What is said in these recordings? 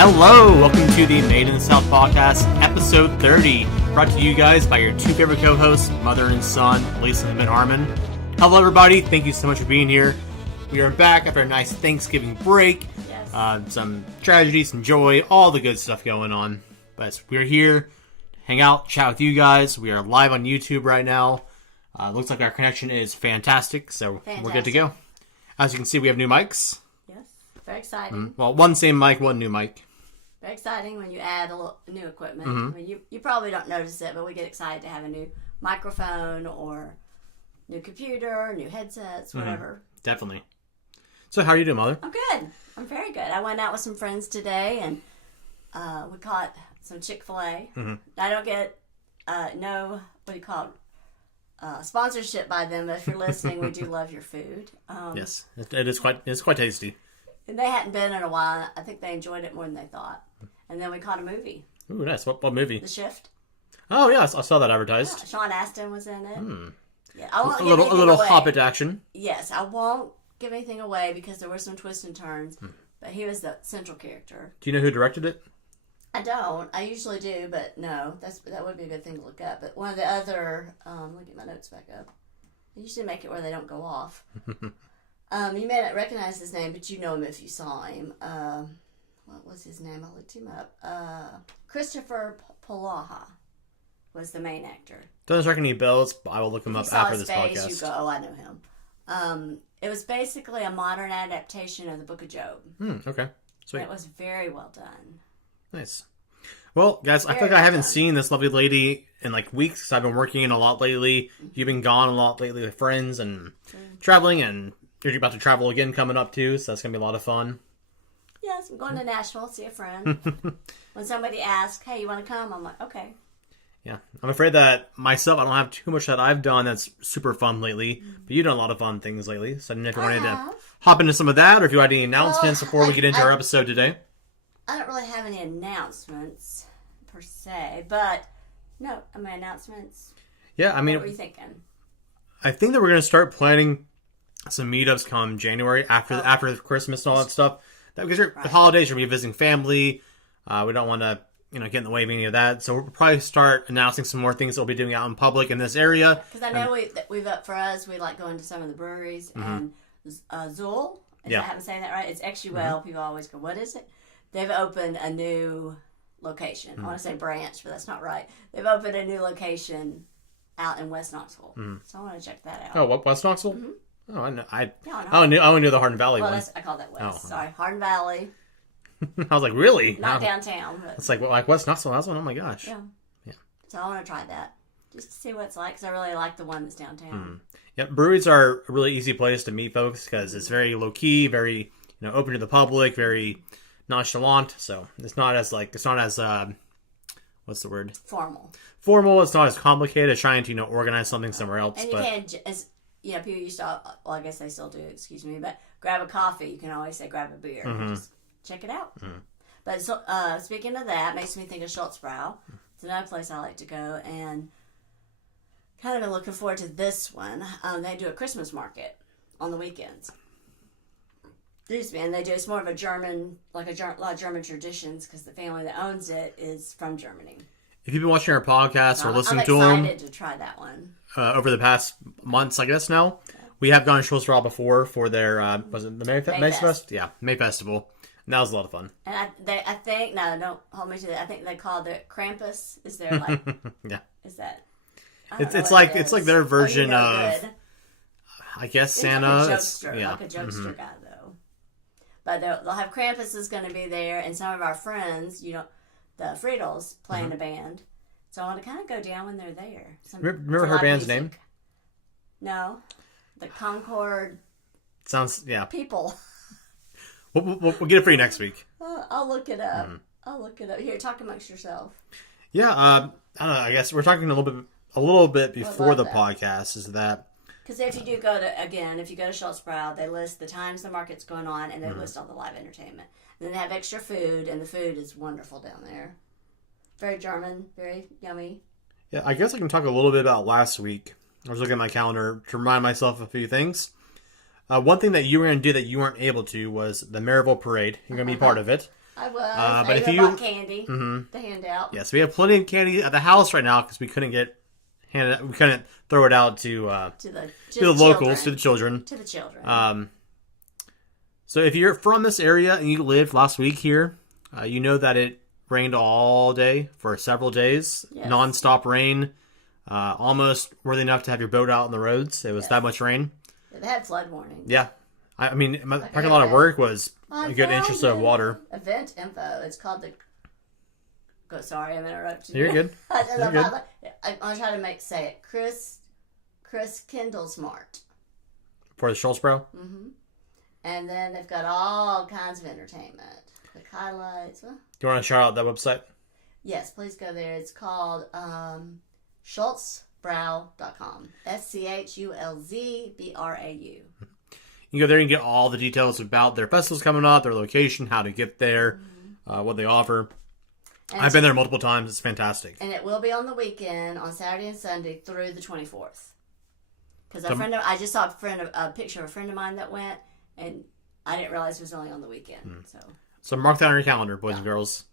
Hello, welcome to the Made in the South podcast, episode 30, brought to you guys by your two favorite co-hosts, mother and son, Lisa and Harmon. Hello, everybody. Thank you so much for being here. We are back after a nice Thanksgiving break. Yes. Some tragedy, some joy, all the good stuff going on. But we're here, hang out, chat with you guys. We are live on YouTube right now. Looks like our connection is fantastic, so we're good to go. As you can see, we have new mics. Yes, very exciting. Well, one same mic, one new mic. Very exciting when you add a little new equipment. I mean, you probably don't notice it, but we get excited to have a new microphone or new computer, new headsets, whatever. Definitely. So how are you doing, Mother? I'm good. I'm very good. I went out with some friends today, and we caught some Chick-fil-A. I don't get sponsorship by them, but if you're listening, we do love your food. Yes, it's quite tasty. And they hadn't been in a while. I think they enjoyed it more than they thought. And then we caught a movie. Ooh, nice. What movie? The Shift. Oh, yeah, I saw that advertised. Yeah, Sean Astin was in it. Yeah, a little Hobbit action. Yes, I won't give anything away because there were some twists and turns, but he was the central character. Do you know who directed it? I don't. I usually do, but no, that would be a good thing to look up. But one of the other, let me get my notes back up. I usually make it where they don't go off. You may not recognize his name, but you know him if you saw him. What was his name? I looked him up. Christopher Polaha was the main actor. Doesn't strike any bells, but I will look him up after this podcast. You saw his face, you go, oh, I know him. It was basically a modern adaptation of the Book of Job. Okay. Sweet. And it was very well done. Nice. Well, guys, I feel like I haven't seen this lovely lady in like weeks because I've been working a lot lately. You've been gone a lot lately with friends and traveling, and you're about to travel again coming up too, so that's going to be a lot of fun. Yes, I'm going to Nashville, see a friend. When somebody asks, hey, you want to come? I'm like, okay. Yeah. I'm afraid that myself, I don't have too much that I've done that's super fun lately, but you've done a lot of fun things lately, so I didn't know if you wanted to hop into some of that, or if you had any announcements before we get into our episode today. I don't really have any announcements, per se, but no, announcements. Yeah, I mean, what were you thinking? I think that we're going to start planning some meetups come January after Christmas and all that stuff. Because the holidays, you're going to be visiting family. We don't want to, get in the way of any of that. So we'll probably start announcing some more things that we'll be doing out in public in this area. Because I know we've for us, we like going to some of the breweries and Zool. If I haven't saying that right, it's XUL. People always go, what is it? They've opened a new location. I want to say branch, but that's not right. They've opened a new location out in West Knoxville. So I want to check that out. Oh, West Knoxville? Oh, I know. I only knew the Hardin Valley one. I call that West. Oh. Sorry, Hardin Valley. I was like, really? Not downtown. But... It's like West Knoxville. I was like, oh my gosh. Yeah. So I want to try that just to see what it's like because I really like the one that's downtown. Yeah, breweries are a really easy place to meet folks because it's very low key, very open to the public, very nonchalant. So it's not as what's the word? Formal. It's not as complicated as trying to organize something somewhere else. And you can people used to, well, I guess they still do, excuse me, but grab a coffee. You can always say grab a beer. Just check it out. But so, speaking of that, makes me think of Schultzbrow. It's another place I like to go, and kind of been looking forward to this one. They do a Christmas market on the weekends. And they do, it's more of a German, a lot of German traditions, because the family that owns it is from Germany. If you've been watching our podcast or listening to them... I'm excited to try that one. Over the past months, I guess now, we have gone to Schultzbrow before for their, was it the May Fest? Yeah, May Festival. And that was a lot of fun. And I think, no, don't hold me to that, I think they call it Krampus. Is there yeah. Is that... It's like their version of, I guess, Santa. Like a jokester guy, though. But they'll have Krampus is going to be there, and some of our friends, the Friedels, play in a band. So I want to kind of go down when they're there. Remember her band's name? No. The Concord... Sounds, yeah. People. We'll get it for you next week. I'll look it up. Here, talk amongst yourself. Yeah, I don't know. I guess we're talking a little bit before the podcast. Is that because if you go to Schultzbrow, they list the times the market's going on, and they list all the live entertainment. And then they have extra food, and the food is wonderful down there. Very German, very yummy. Yeah, I guess I can talk a little bit about last week. I was looking at my calendar to remind myself of a few things. One thing that you were going to do that you weren't able to was the Maryville Parade. You're going to be part of it. I was. But I if even you bought candy to hand out. Yes, we have plenty of candy at the house right now because we couldn't we couldn't throw it out to the locals, to the children. To the children. So if you're from this area and you lived last week here, you know that it rained all day for several days. Yes. Non-stop rain. Almost worthy enough to have your boat out on the roads. It was that much rain. They had flood warnings. Yeah. I mean, my parking lot of work was a good inch or so of water. Event info. It's called the... Sorry, I'm interrupting you. You're good. You're good. I'm trying to say it. Chris Kendall Smart. For the Schultzbro? Mm-hmm. And then they've got all kinds of entertainment. Quick highlights. Huh? Do you want to shout out that website? Yes, please go there. It's called schultzbrau.com. SCHULZBRAU. You go there and get all the details about their festivals coming up, their location, how to get there, what they offer. And I've been there multiple times. It's fantastic. And it will be on the weekend, on Saturday and Sunday through the 24th. Because I just saw a picture of a friend of mine that went, and I didn't realize it was only on the weekend. So mark that on your calendar, boys and girls.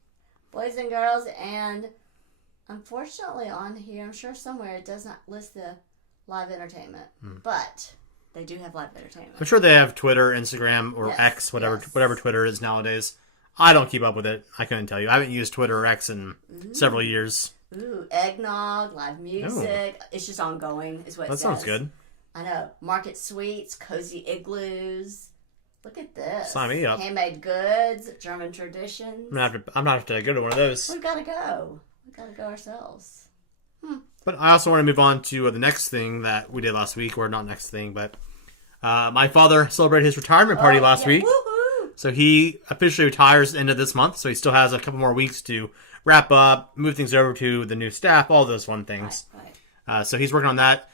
Boys and girls, and unfortunately on here, I'm sure somewhere it does not list the live entertainment, but they do have live entertainment. I'm sure they have Twitter, Instagram, or X, whatever Twitter is nowadays. I don't keep up with it. I couldn't tell you. I haven't used Twitter or X in several years. Ooh, eggnog, live music. Ooh. It's just ongoing, is what it says. That sounds good. I know. Market sweets, cozy igloos. Look at this. Sign me up. Handmade goods, German traditions. I'm not have to go to one of those. We've got to go. We've got to go ourselves. But I also want to move on to the next thing that we did last week, or not next thing, but my father celebrated his retirement party last week. Woo-hoo. So he officially retires at the end of this month, so he still has a couple more weeks to wrap up, move things over to the new staff, all those fun things. Right. So he's working on that.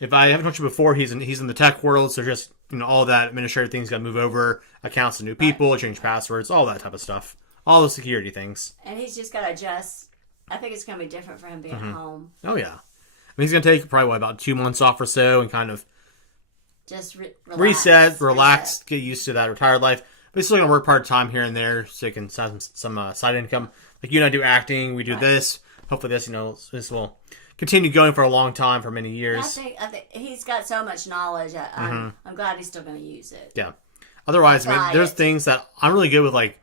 If I haven't told you before, he's in the tech world, so just all that administrative things got to move over, accounts to new people, change passwords, all that type of stuff, all the security things. And he's just got to adjust. I think it's going to be different for him being at home. Oh yeah, I mean he's going to take probably about 2 months off or so, and kind of just relax, get used to that retired life. But he's still going to work part time here and there, so he can have some side income. Like you and I do acting, we do this. Hopefully, this will continue going for a long time, for many years. I think he's got so much knowledge. I'm glad he's still going to use it. Yeah. Otherwise, I mean, there's things that I'm really good with, like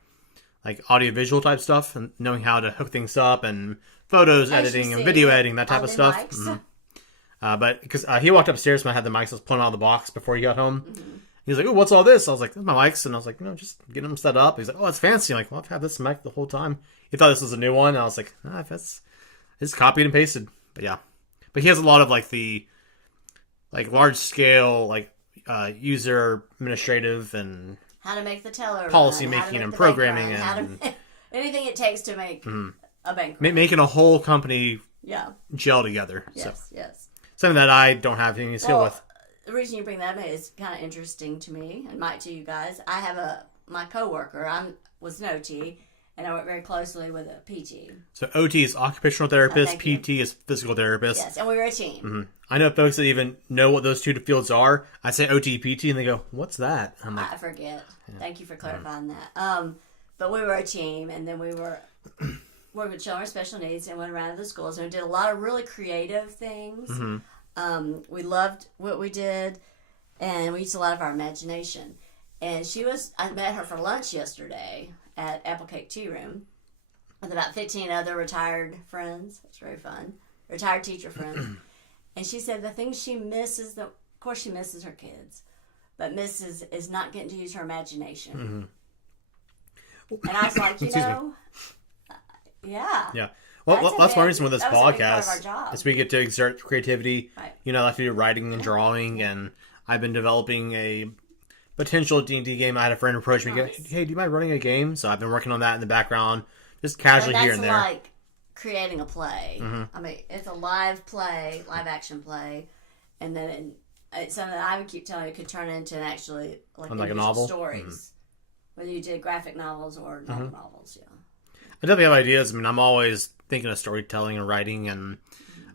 audio-visual type stuff, and knowing how to hook things up, and photos editing and video editing, that type of stuff. But because he walked upstairs when I had the mics, I was pulling out of the box before he got home. He was like, "Oh, what's all this?" I was like, "That's my mics," and I was like, just getting them set up. He's like, "Oh, it's fancy." I'm like, "Well, I've had this mic the whole time." He thought this was a new one. And I was like, it's copied and pasted. But yeah, but he has a lot of the large scale user administrative and how to make the teller policy making and programming and anything it takes to make a bank making a whole company gel together. Yes. Something that I don't have any skill with. The reason you bring that up is kind of interesting to me and might to you guys. I have my coworker. Was an OT. And I work very closely with a PT. So OT is occupational therapist, PT is physical therapist. Yes, and we were a team. I know folks that even know what those two fields are. I say OT, PT, and they go, "What's that?" I'm like, I forget. Yeah. Thank you for clarifying that. But we were a team, and then we were working with children with special needs and went around to the schools and did a lot of really creative things. We loved what we did, and we used a lot of our imagination. And I met her for lunch yesterday at Applecake Tea Room with about 15 other retired friends. It's very fun. Retired teacher friends. And she said the thing she misses, of course she misses her kids, but misses is not getting to use her imagination. And I was like, yeah. Yeah. Well, that's one reason with this podcast is we get to exert creativity. Right. I like to do writing and drawing, and I've been developing a potential D&D game. I had a friend approach me, "Hey, do you mind running a game?" So I've been working on that in the background, just casually here and there. That's like creating a play. I mean, it's a live action play, and then it's something that I would keep telling you could turn into like a novel stories. Whether you did graphic novels or novel novels, I definitely have ideas. I mean, I'm always thinking of storytelling and writing, and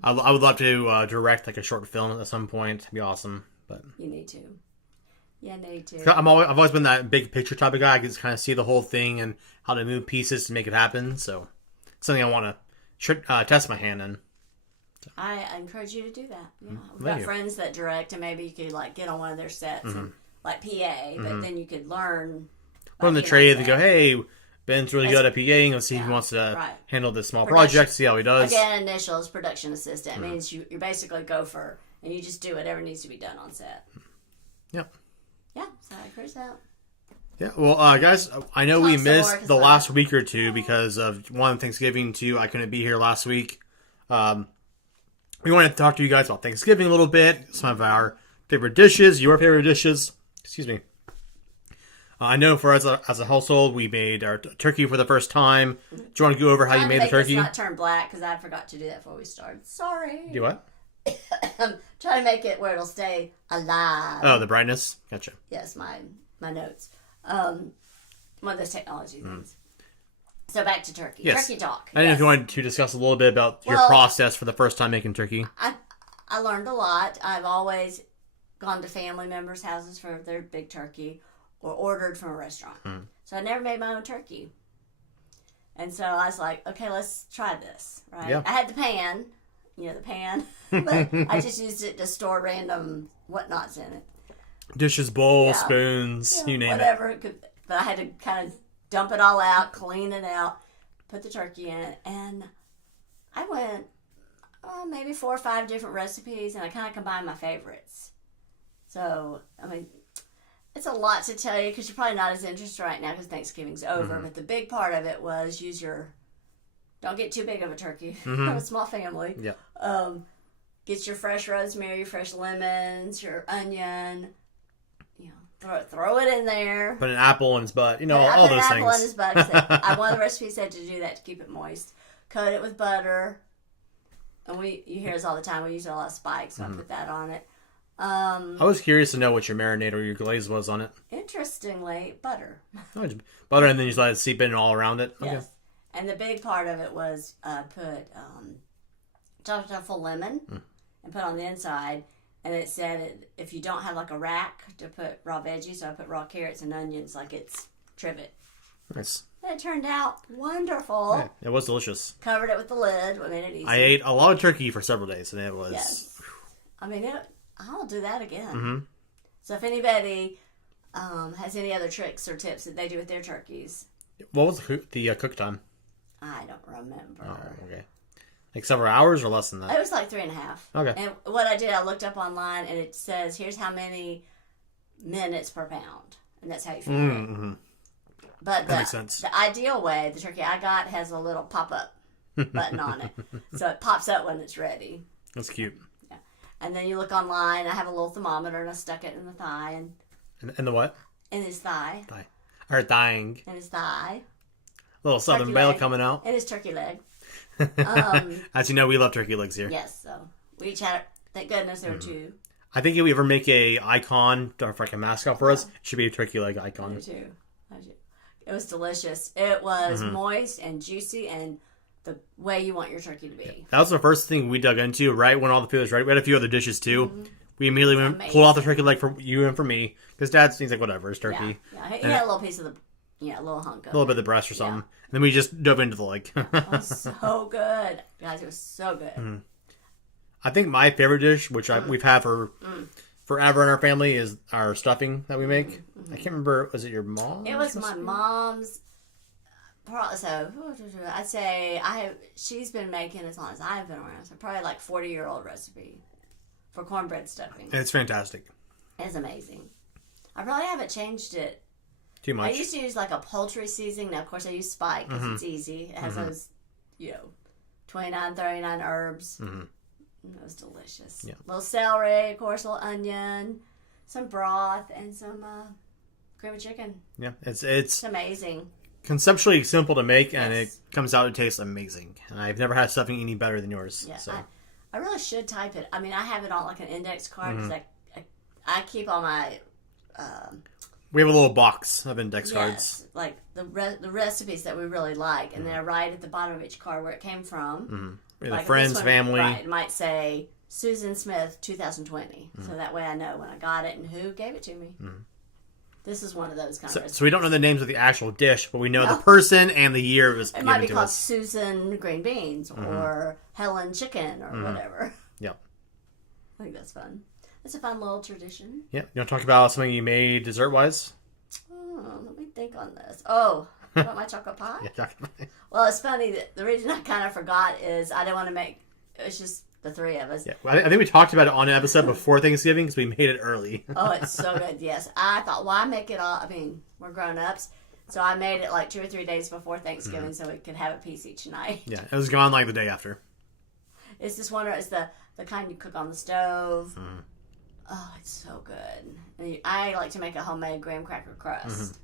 I would love to direct a short film at some point. It'd be awesome, but you need to. Yeah, me too. I've always been that big picture type of guy. I can just kind of see the whole thing and how to move pieces to make it happen. So, it's something I want to test my hand in. So. I encourage you to do that. Yeah, we've got friends that direct, and maybe you could like get on one of their sets and like PA, but then you could learn the trade and go, hey, Ben's really good at PAing. Let's see if he wants to handle this small project. See how he does. Again, initials, production assistant. It means you're basically gopher, and you just do whatever needs to be done on set. Yep. Yeah, so I encourage that. Yeah, well, guys, I know we missed the last week or two because of one Thanksgiving, too. I couldn't be here last week. We wanted to talk to you guys about Thanksgiving a little bit, some of our favorite dishes, your favorite dishes. Excuse me. I know for us as a household, we made our turkey for the first time. Do you want to go over how you made the turkey? It's not turn black because I forgot to do that before we started. Sorry. Do what? I'm trying to make it where it'll stay alive. Oh, the brightness? Gotcha. Yes, my notes. One of those technology things. So back to turkey. Yes. Turkey talk. I didn't know if you wanted to discuss a little bit about your process for the first time making turkey. I learned a lot. I've always gone to family members' houses for their big turkey or ordered from a restaurant. So I never made my own turkey. And so I was like, okay, let's try this, right? Yeah. I had the pan, but I just used it to store random whatnots in it. Dishes, bowls, spoons, you name whatever. But I had to kind of dump it all out, clean it out, put the turkey in it, and I went maybe 4 or 5 different recipes, and I kind of combined my favorites. So, I mean, it's a lot to tell you because you're probably not as interested right now because Thanksgiving's over. But the big part of it was don't get too big of a turkey. Have a small family. Yeah. Get your fresh rosemary, your fresh lemons, your onion. Throw it in there. Put an apple in his butt. All those things. Put an apple in his butt. One of the recipes said to do that to keep it moist. Coat it with butter. And you hear us all the time. We use a lot of spikes, so I put that on it. I was curious to know what your marinade or your glaze was on it. Interestingly, butter. Butter, and then you just let it seep in all around it? Yes. Okay. And the big part of it was put chopped up full lemon and put on the inside. And it said if you don't have like a rack to put raw veggies, so I put raw carrots and onions like it's trivet. Nice. And it turned out wonderful. Yeah, it was delicious. Covered it with the lid. What made it easy. I ate a lot of turkey for several days, and it was... Yes. I mean, I'll do that again. So if anybody has any other tricks or tips that they do with their turkeys. What was the cook time? I don't remember. Oh, okay. Like several hours or less than that? It was like 3.5. Okay. And what I did, I looked up online, and it says, here's how many minutes per pound. And that's how you figure it. But that makes sense. The ideal way, the turkey I got has a little pop-up button on it. So it pops up when it's ready. That's cute. Yeah. And then you look online. I have a little thermometer, and I stuck it in the thigh. In the what? In his thigh. Or dying. In his thigh. Little southern belle coming out. In his turkey leg. As you know, we love turkey legs here. Yes, so we each had, thank goodness there were 2. I think if we ever make a icon or like a mascot for us, it should be a turkey leg icon. I do too. It was delicious. It was moist and juicy and the way you want your turkey to be. That was the first thing we dug into, right when all the food was ready. We had a few other dishes too. We immediately pulled out the turkey leg for you and for me because Dad's like, whatever, it's turkey. Yeah. He had a little piece of a little hunk of a little bit of the breast or something. And then we just dove into the leg. It was so good. Guys, it was so good. I think my favorite dish, which we've had for forever in our family, is our stuffing that we make. I can't remember, was it your mom? It was my mom's. So, I'd say she's been making as long as I've been around. So probably like 40-year-old recipe for cornbread stuffing. It's fantastic. It's amazing. I probably haven't changed it too much. I used to use like a poultry seasoning. Now, of course, I use Spike because it's easy. It has those, 29, 39 herbs. It was delicious. Yeah. A little celery, of course, a little onion, some broth, and some cream of chicken. Yeah, it's amazing. Conceptually simple to make, and it comes out to taste amazing. And I've never had stuffing any better than yours. Yeah, so. I really should type it. I mean, I have it on like an index card because I keep all my... we have a little box of index cards. Like the recipes that we really like. And then I write at the bottom of each card where it came from. Like friends, family. Right. It might say Susan Smith 2020. So that way I know when I got it and who gave it to me. This is one of those kind of recipes. So we don't know the names of the actual dish, but we know the person and the year it was given to us. It might be called Susan Green Beans or Helen Chicken or whatever. Yep. I think that's fun. It's a fun little tradition. Yeah. You want to talk about something you made dessert-wise? Oh, let me think on this. Oh, about my chocolate pie? Yeah, chocolate pie. Well, it's funny that the reason I kind of forgot is I didn't want to make... It was just the three of us. Yeah, well, I think we talked about it on an episode before Thanksgiving because we made it early. Oh, it's so good, yes. I thought, why make it all... I mean, we're grown-ups, so I made it like 2 or 3 days before Thanksgiving so we could have a piece each night. Yeah, it was gone like the day after. It's just wonder, it's the kind you cook on the stove. Oh, it's so good. And I like to make a homemade graham cracker crust.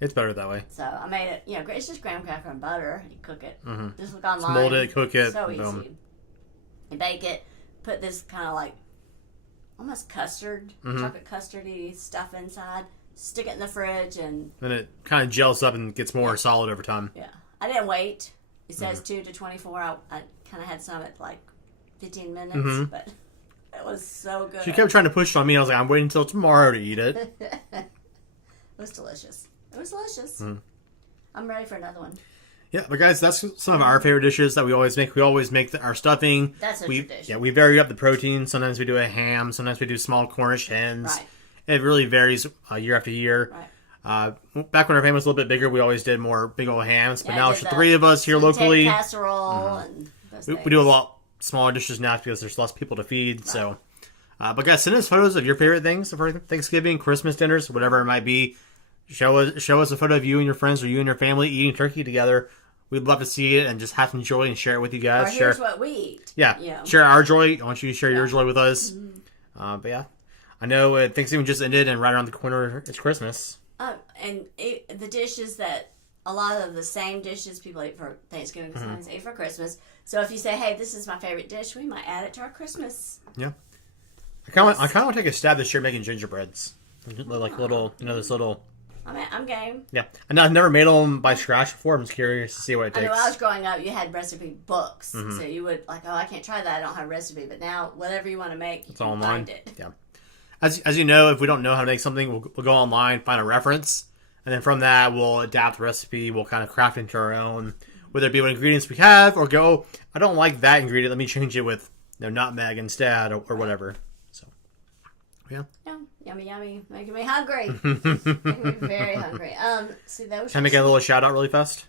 It's better that way. So I made it, it's just graham cracker and butter. You cook it. Just look online. Just mold it, cook it. So boom. easy. You bake it, put this kind of like almost custard, chocolate custardy stuff inside, stick it in the fridge, and then it kind of gels up and gets more solid over time. Yeah. I didn't wait. It says 2 to 24. I kind of had some at like 15 minutes, but it was so good. She kept trying to push it on me. I was like, I'm waiting until tomorrow to eat it. It was delicious. It was delicious. I'm ready for another one. Yeah, but guys, that's some of our favorite dishes that we always make. We always make our stuffing. That's a tradition. Yeah, we vary up the protein. Sometimes we do a ham. Sometimes we do small Cornish hens. Right. It really varies year after year. Right. Back when our family was a little bit bigger, we always did more big old hams. But Yeah, now I it's did the the 3 of us here sweet locally. potato casserole and those We things. do a lot smaller dishes now because there's less people to feed. Right. So, but guys, send us photos of your favorite things for Thanksgiving, Christmas dinners, whatever it might be. Show us a photo of you and your friends or you and your family eating turkey together. We'd love to see it and just have some joy and share it with you guys. Or here's what we eat. Yeah, share our joy. I want you to share your joy with us. But yeah, I know Thanksgiving just ended and right around the corner it's Christmas. The dishes that a lot of the same dishes people eat for Thanksgiving sometimes eat for Christmas. So if you say, hey, this is my favorite dish, we might add it to our Christmas. Yeah. I kind of want to take a stab this year making gingerbreads. Like little, those little... I'm game. Yeah. And I've never made them by scratch before. I'm just curious to see what it takes. I know when I was growing up, you had recipe books. So you would, like, I can't try that. I don't have a recipe. But now, whatever you want to make, it's all online. Find it. Yeah. As you know, if we don't know how to make something, we'll go online, find a reference. And then from that, we'll adapt the recipe. We'll kind of craft into our own. Whether it be what ingredients we have or go, I don't like that ingredient. Let me change it with nutmeg instead or whatever. So, yeah. Yummy. Making me hungry. Making me very hungry. See those. Can I make a little shout out really fast?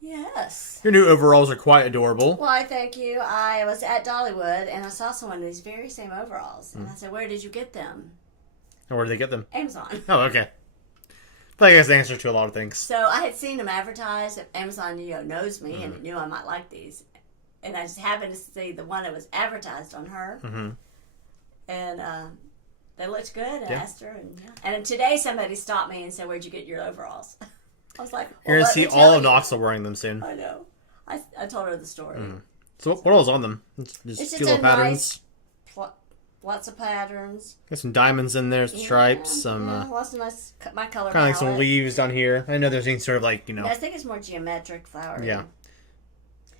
Yes. Your new overalls are quite adorable. Why, thank you. I was at Dollywood and I saw someone in these very same overalls. And I said, where did you get them? And where did they get them? Amazon. Oh, okay. I guess the answer to a lot of things. So I had seen them advertised. Amazon, knows me and it knew I might like these. And I just happened to see the one that was advertised on her. And they looked good, and I asked her. And today somebody stopped me and said, where'd you get your overalls? I was like, you're going to see all of Knoxville wearing them soon. I know. I told her the story. So what else on them? Just little patterns. Nice, lots of patterns. Got some diamonds in there, some stripes, lots of nice, my color kind of like some leaves down here. I know there's any sort of like, Yeah, I think it's more geometric flowery. Yeah.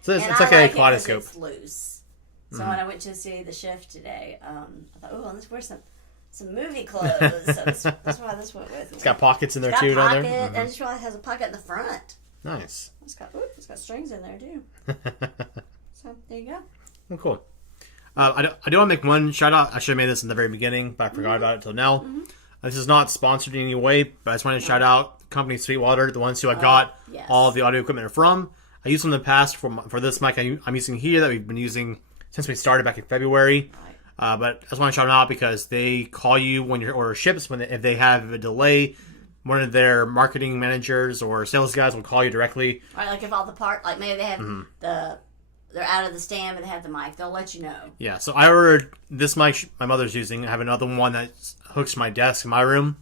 So it's like a kaleidoscope. It's loose. So when I went to see the shift today, I thought, let's wear some movie clothes. So that's why this went with me. It's got pockets in there too, down there. I just realized it has a pocket in the front. Nice. It's got strings in there too. So there you go. Well, cool. I do want to make one shout out. I should have made this in the very beginning, but I forgot about it till now. This is not sponsored in any way, but I just wanted to shout out the company Sweetwater, the ones who I got all of the audio equipment from. I used them in the past for this mic I'm using here that we've been using since we started back in February. But I just want to shout them out because they call you when your order ships. If they have a delay, one of their marketing managers or sales guys will call you directly. Right, like if all the part, like maybe they have they're out of the stand but they have the mic, they'll let you know. Yeah, so I ordered this mic my mother's using. I have another one that hooks to my desk in my room,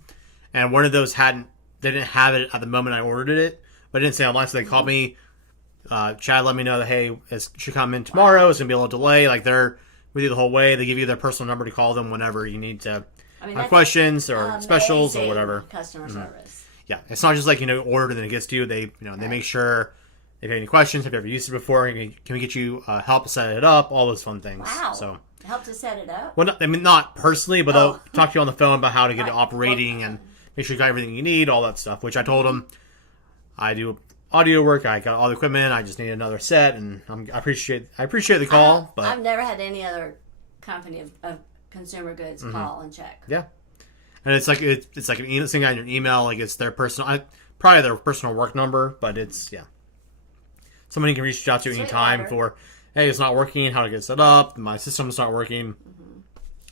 and one of those they didn't have it at the moment I ordered it, but it didn't say online, so they called me. Chad let me know that, hey, it should come in tomorrow. It's going to be a little delay. Like, they're with you the whole way. They give you their personal number to call them whenever you need to have questions or specials or whatever. Customer service. Yeah, it's not just like, order and then it gets to you. They, they make sure if you have any questions, have you ever used it before, can we get you help set it up, all those fun things. Wow. So help to set it up? Well, not personally, but they'll talk to you on the phone about how to get it operating and make sure you got everything you need, all that stuff. Which I told them, I do audio work. I got all the equipment. I just need another set, and I appreciate the call. But I've never had any other company of consumer goods call and check. Yeah, and it's like an email thing on your email. Like it's their personal, probably their personal work number, but it's somebody can reach out to you anytime for, hey, it's not working. How to get set up? My system's not working.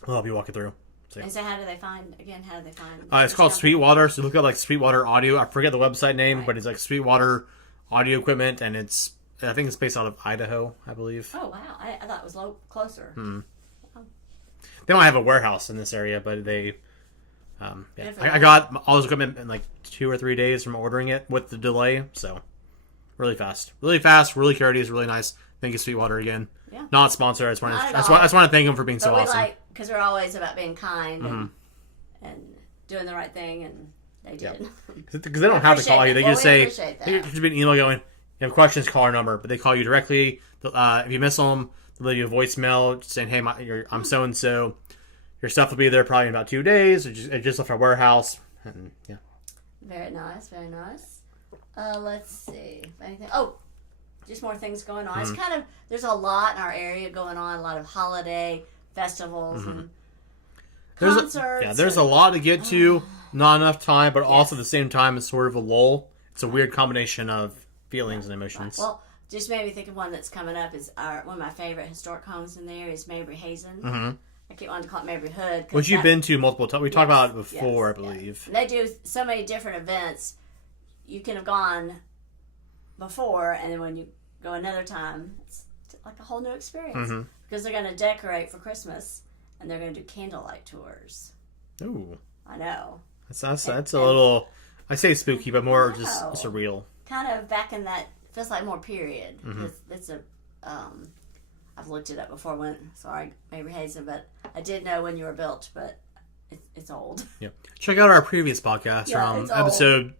We'll help you walk it through. So, and so how do they find? It's called Sweetwater. So look up like Sweetwater Audio. I forget the website name, but it's like Sweetwater Audio Equipment, and I think it's based out of Idaho, I believe. Oh wow! I thought it was closer. Mm-hmm. Oh. They don't have a warehouse in this area, but they. I got all this equipment in like 2 or 3 days from ordering it with the delay, so really fast, really courteous, really nice. Thank you, Sweetwater, again. Yeah. Not sponsored. I just want to thank them for being so awesome. Because we're always about being kind and doing the right thing, and they did. Because they don't have to call you. They just say, there should be an email going, you have questions, call our number. But they call you directly. If you miss them, they'll leave you a voicemail saying, hey, I'm so-and-so. Your stuff will be there probably in about 2 days. It just left our warehouse. And, yeah. Very nice, very nice. Let's see. Anything? Oh, just more things going on. It's kind of, there's a lot in our area going on. A lot of holiday festivals and concerts. There's a lot to get to. Not enough time, but also at the same time, it's sort of a lull. It's a weird combination of feelings and emotions. Right. Well, just made me think of one that's coming up. Is one of my favorite historic homes in there is Mabry Hazen. I keep wanting to call it Mabry Hood. Which you've been to multiple times. We talked about it before, I believe. And they do so many different events. You can have gone before, and then when you go another time, it's like a whole new experience. Because they're going to decorate for Christmas, and they're going to do candlelight tours. Ooh. I know. That's a little, I say spooky, but more just surreal. Kind of back in that, feels like more period. It's a, I've looked it up before Mabry Hazen, but I did know when you were built, but it's old. Yeah. Check out our previous podcast from episode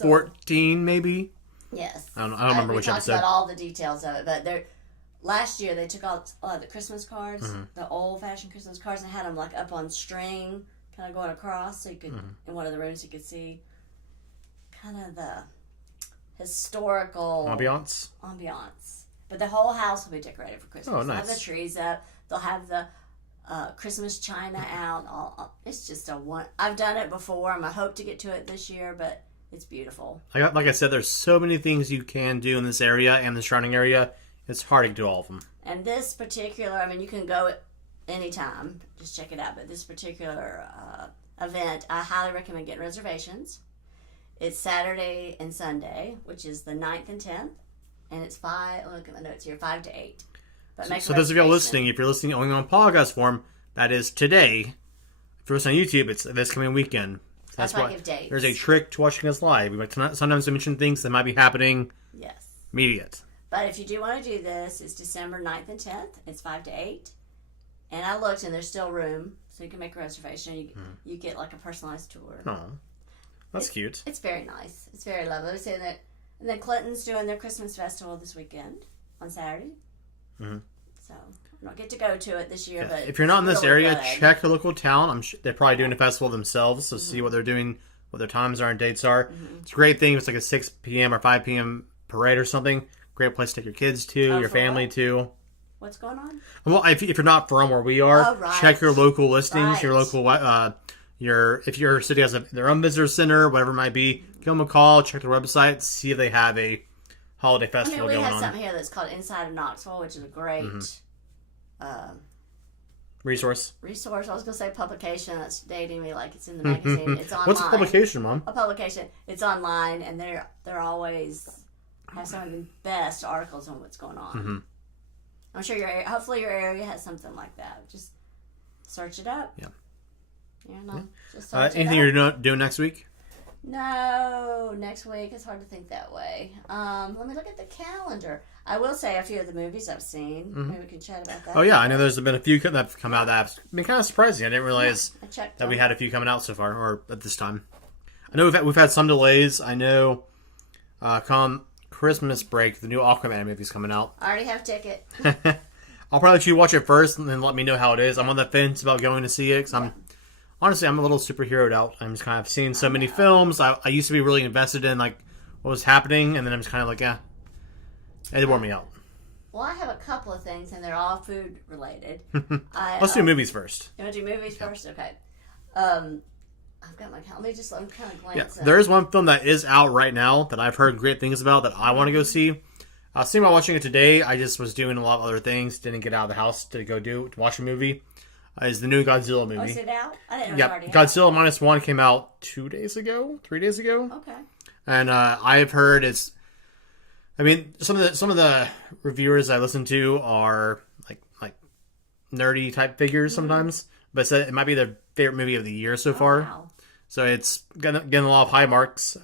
14, maybe. Yes. I don't remember which episode. We talked about all the details of it, but last year they took out the Christmas cards, the old-fashioned Christmas cards, and had them like up on string, kind of going across, so you could in one of the rooms you could see kind of the historical ambiance. But the whole house will be decorated for Christmas. Oh, nice. They'll have the trees up. They'll have the Christmas china out. It's just I've done it before. I hope to get to it this year, but it's beautiful. Like I said, there's so many things you can do in this area and the surrounding area. It's hard to do all of them. And this particular, you can go anytime. Just check it out. But this particular event, I highly recommend getting reservations. It's Saturday and Sunday, which is the 9th and 10th. And it's 5, look at the notes here, 5 to 8. But so those of you listening, if you're listening only on podcast form, that is today. If you're listening on YouTube, it's this coming weekend. That's why I give dates. There's a trick to watching us live. Sometimes we mention things that might be happening immediate. But if you do want to do this, it's December 9th and 10th. It's 5 to 8. And I looked, and there's still room, so you can make a reservation. You get like a personalized tour. Oh, that's cute. It's very nice. It's very lovely. So that, and then Clinton's doing their Christmas festival this weekend on Saturday. So I don't get to go to it this year, but if you're not in this area, check your local town. I'm sure they're probably doing a festival themselves, so see what they're doing, what their times are and dates are. It's a great thing. It's like a 6 p.m. or 5 p.m. parade or something. Great place to take your kids to, your family to. What's going on? Well, if you're not from where we are, check your local listings, your local if your city has their own visitor center, whatever it might be, give them a call, check their website, see if they have a holiday festival going on. We have something here that's called Inside of Knoxville, which is a great resource. I was going to say publication. That's dating me like it's in the magazine. It's online. What's a publication, Mom? A publication. It's online, and they're always have some of the best articles on what's going on. I'm sure hopefully your area has something like that. Just search it up. Yeah. Just search anything you're doing next week? No, next week. It's hard to think that way. Let me look at the calendar. I will say a few of the movies I've seen. Maybe we can chat about that. Oh, yeah. I know there's been a few that have come out that have been kind of surprising. I didn't realize that we had a few coming out so far, or at this time. I know we've had some delays. I know come Christmas break, the new Aquaman movie's coming out. I already have a ticket. I'll probably let you watch it first and then let me know how it is. I'm on the fence about going to see it because I'm honestly, I'm a little superheroed out. I'm just kind of seeing so many films. I used to be really invested in like what was happening, and then I'm just kind of like, it wore me out. Well, I have a couple of things, and they're all food related. Let's do movies first. You want to do movies first? Okay. I've got my calendar. I'm kind of glancing. There is one film that is out right now that I've heard great things about that I want to go see. I was thinking about watching it today. I just was doing a lot of other things. Didn't get out of the house to watch a movie. Is the new Godzilla movie. Oh, is it out? I didn't know Yeah, it already Godzilla out. Minus One came out 3 days ago. Okay. And I've heard it's. I mean, some of the reviewers I listen to are like nerdy type figures sometimes, but it might be their favorite movie of the year so far. Wow. So it's getting a lot of high marks.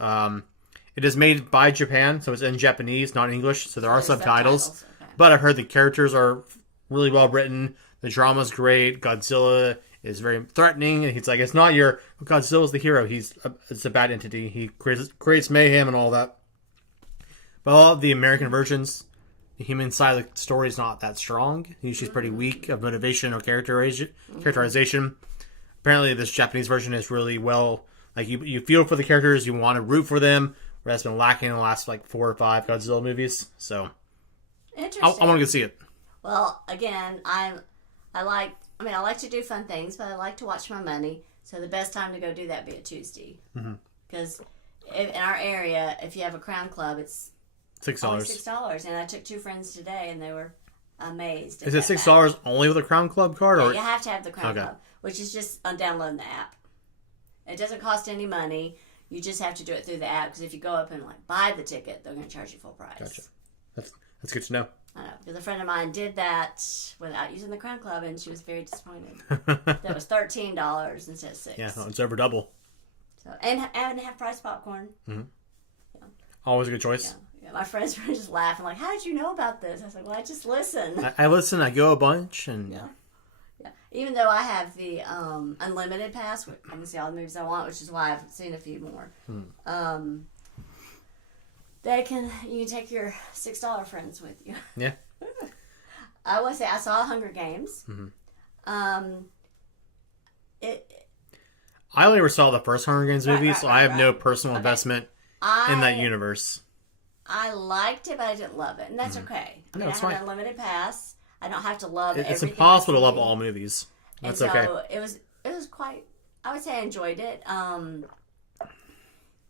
It is made by Japan, so it's in Japanese, not English. So there are subtitles. Okay. But I've heard the characters are really well written. The drama's great. Godzilla is very threatening. And he's like, it's not your Godzilla's the hero. It's a bad entity. He creates mayhem and all that. But all of the American versions, the human side of the story is not that strong. Usually, pretty weak of motivation or characterization. Apparently, this Japanese version is really well. Like you feel for the characters, you want to root for them. Where that's been lacking in the last 4 or 5 Godzilla movies. So, Interesting. I want to go see it. Well, again, I like to do fun things, but I like to watch my money. So the best time to go do that be a Tuesday. Because in our area, if you have a Crown Club, it's $6. only $6. And I took 2 friends today, and they were amazed. Is it $6 only with a Crown Club card? Or you have to have the Crown Club, which is just downloading the app. It doesn't cost any money. You just have to do it through the app, because if you go up and buy the ticket, they're going to charge you full price. Gotcha. That's good to know. I know, because a friend of mine did that without using the Crown Club, and she was very disappointed. That was $13 instead of $6. Yeah, it's over double. So and half price popcorn. Mm-hmm. Yeah. Always a good choice. Yeah, my friends were just laughing, like, "How did you know about this?" I was like, "Well, I just listen." I listen. I go a bunch, and Yeah. Even though I have the unlimited pass, I can see all the movies I want, which is why I've seen a few more. You can take your $6 friends with you. Yeah. I will say I saw Hunger Games. I only ever saw the first Hunger Games movie, so I have no personal investment in that universe. I liked it, but I didn't love it, and that's okay. I mean, I have an unlimited pass. I don't have to love everything. It's impossible to love all movies. That's okay. It was quite. I would say I enjoyed it.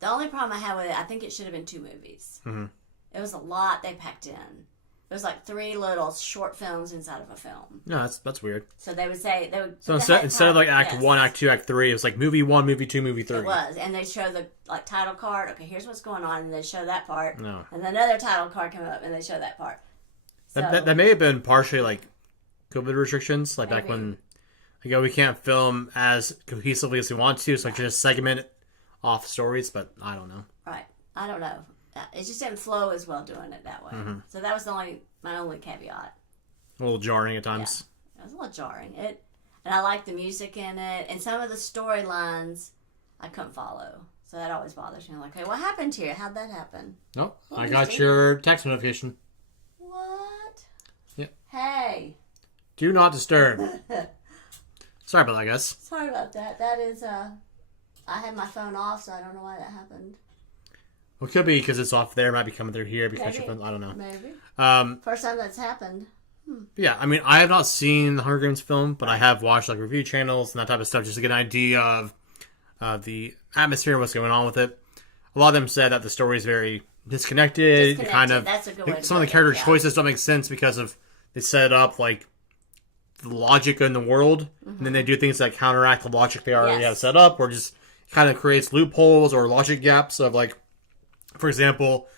The only problem I had with it, I think it should have been 2 movies. It was a lot they packed in. It was like 3 little short films inside of a film. No, that's weird. So they would say So instead of Act 1, Act 2, Act 3, it was like movie 1, movie 2, movie 3. It was, and they show the title card. Okay, here's what's going on, and they show that part. No. And then another title card come up, and they show that part. So, that may have been partially COVID restrictions, back when we can't film as cohesively as we want to, so just segment off stories. But I don't know. Right, I don't know. It just didn't flow as well doing it that way. So that was my only caveat. A little jarring at times. Yeah, it was a little jarring. And I liked the music in it, and some of the storylines I couldn't follow. So that always bothers me. I'm like, hey, what happened here? How'd that happen? Oh, I got your text notification. What? Yeah. Hey. Do not disturb. Sorry about that, guys. Sorry about that. That is, I had my phone off, so I don't know why that happened. Well, it could be because it's off there. It might be coming through here because your phone. I don't know. Maybe. First time that's happened. Yeah, I mean, I have not seen the Hunger Games film, but I have watched review channels and that type of stuff just to get an idea of the atmosphere, what's going on with it. A lot of them said that the story is very disconnected. Kind of. That's a good way to some of the character choices don't make sense because of they set it up the logic in the world, and then they do things that counteract the logic they already have set up, or just kind of creates loopholes or logic gaps of for example,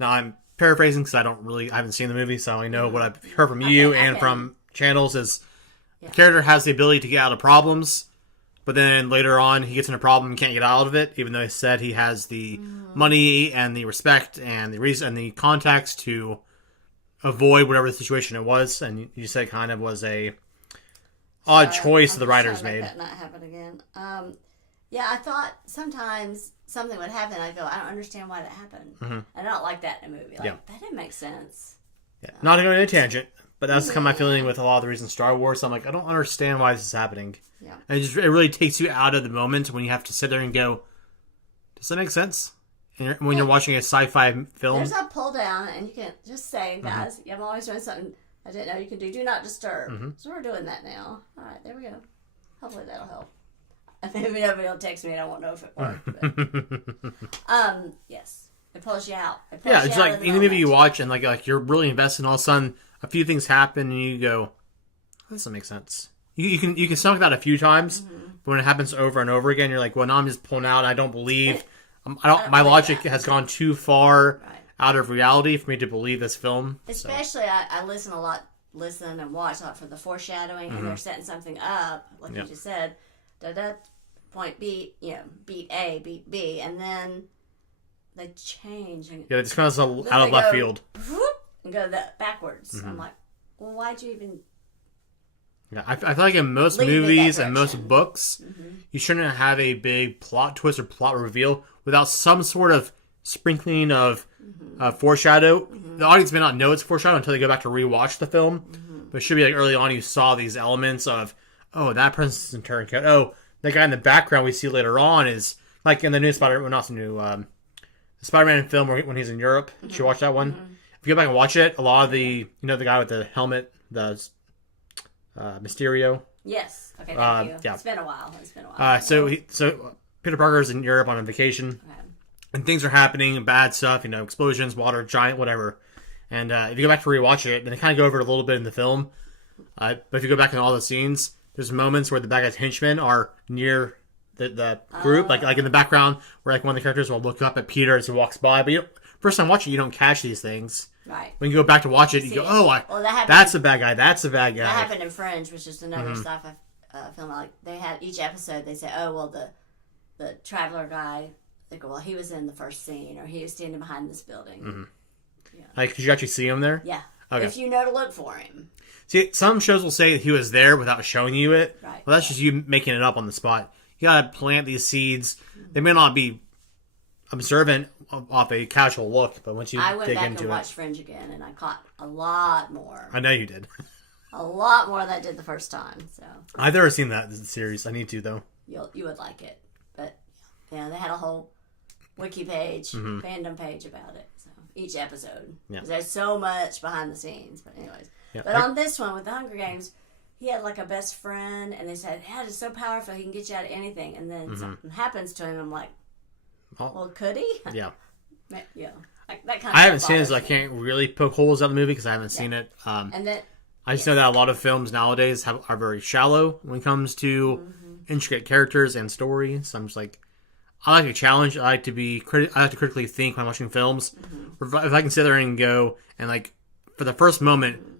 now I'm paraphrasing because I haven't seen the movie, so I know what I've heard from you and from channels is the character has the ability to get out of problems, but then later on he gets in a problem and can't get out of it, even though he said he has the money and the respect and the reason and the context to avoid whatever the situation it was. And you said it kind of was a odd choice the writers made. That not happen again. Yeah, I thought sometimes something would happen. I go, I don't understand why that happened. And I don't like that in a movie. That didn't make sense. Yeah. Not to go on a tangent, But that's kind of my feeling with a lot of the reasons Star Wars. I'm like, I don't understand why this is happening. Yeah. And it really takes you out of the moment when you have to sit there and go, does that make sense? And when you're watching a sci-fi film. There's a pull down, and you can just say, guys, I'm always doing something I didn't know you can do. Do not disturb. So we're doing that now. All right, there we go. Hopefully that'll help. Maybe nobody will text me and I won't know if it worked. But, yes. It pulls you out. It's like any movie you watch and like you're really invested and all of a sudden a few things happen and you go, oh, this doesn't make sense. You can stomach that a few times, but when it happens over and over again, you're like, well, now I'm just pulling out. I don't believe. My logic has gone too far out of reality for me to believe this film. Especially, I listen and watch a lot for the foreshadowing, and they're setting something up, like you just said, point B, beat A, beat B, and then they change. And it just kind of out of left field. And go backwards. I'm like, well, why'd you even... Yeah, I feel like in most movies and most books, you shouldn't have a big plot twist or plot reveal without some sort of sprinkling of foreshadow. The audience may not know it's foreshadow until they go back to rewatch the film. But it should be like early on you saw these elements of, oh, that person's in turncoat. Oh, the guy in the background we see later on is like in the new the Spider-Man film when he's in Europe. Did you watch that one? If you go back and watch it, a lot of the the guy with the helmet, the Mysterio. Yes. Okay. Thank you. Yeah. It's been a while. So Peter Parker's in Europe on a vacation, and things are happening, bad stuff. Explosions, water, giant, whatever. And if you go back to rewatch it, then they kind of go over it a little bit in the film. But if you go back in all the scenes, there's moments where the bad guys' henchmen are near the group, like in the background, where like one of the characters will look up at Peter as he walks by. But first time watching, you don't catch these things. Right. When you go back to watch it, you go, "Oh, that's a bad guy. That's a bad guy." That happened in Fringe, which is another sci-fi film. Like they had each episode, they say, "Oh, well, the traveler guy." They go, "Well, he was in the first scene, or he was standing behind this building." Yeah. Like, did you actually see him there? Yeah. Okay. If you know to look for him. See, some shows will say he was there without showing you it. Right. Well, that's just you making it up on the spot. You gotta plant these seeds. They may not be observant off a casual look, but once you dig into it... I went back and watched Fringe again, and I caught a lot more. I know you did. A lot more than I did the first time. So I've never seen that series. I need to, though. You would like it. But, they had a whole wiki page, fandom page about it. So each episode. Yeah. There's so much behind the scenes. But anyways. Yeah. But on this one, with the Hunger Games... He had like a best friend, and they said, "Yeah, it's so powerful, he can get you out of anything." And then something happens to him. I'm like, "Well, could he?" Yeah, yeah. Like that kind of. I haven't seen it, so I can't really poke holes out of the movie because I haven't seen it. And then I just know that a lot of films nowadays are very shallow when it comes to intricate characters and stories. So I'm just like, I like a challenge. I like to critically think when I'm watching films. If I can sit there and go and like for the first moment.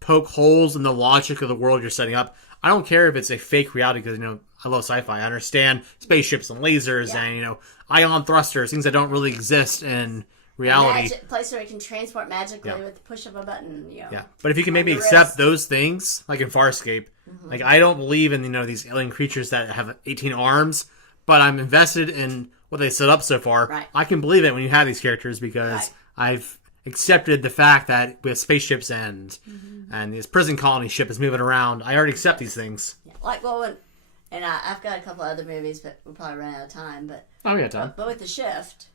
Poke holes in the logic of the world you're setting up. I don't care if it's a fake reality because, I love sci-fi. I understand spaceships and lasers and, ion thrusters, things that don't really exist in reality. Place where you can transport magically with the push of a button. Yeah, but if you can maybe accept those things, like in Farscape, like I don't believe in, these alien creatures that have 18 arms, but I'm invested in what they set up so far. Right. I can believe it when you have these characters because I've accepted the fact that we have spaceships and this prison colony ship is moving around. I already accept these things. Yeah. I've got a couple other movies, but we'll probably run out of time. But we got time. But with The Shift,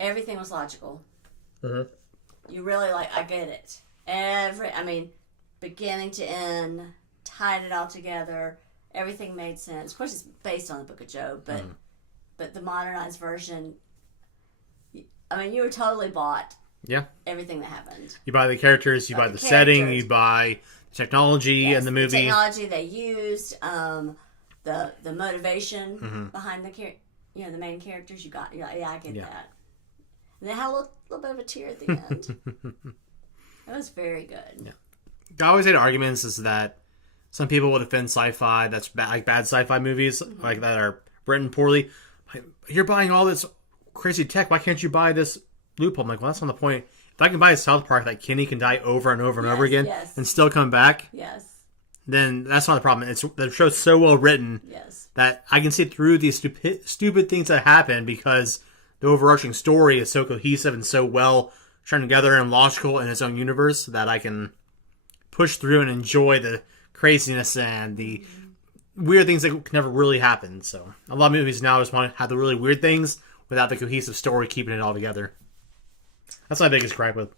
everything was logical. You really I get it. Beginning to end, tied it all together. Everything made sense. Of course, it's based on the Book of Job, but the modernized version. You were totally bought. Yeah. Everything that happened. You buy the characters, you buy the setting, you buy the technology in the movie. The technology they used, the motivation behind the main characters. You got, I get that. And they had a little bit of a tear at the end. It was very good. Yeah. I always hate arguments is that some people would defend sci-fi that's bad sci-fi movies like that are written poorly. You're buying all this crazy tech. Why can't you buy this loophole? I'm like, well, that's not the point. If I can buy a South Park that Kenny can die over and over and over again and still come back, then that's not the problem. The show's so well written that I can see through these stupid things that happen because the overarching story is so cohesive and so well strung together and logical in its own universe that I can push through and enjoy the craziness and the weird things that can never really happen. So a lot of movies now just want to have the really weird things without the cohesive story keeping it all together. That's my biggest gripe with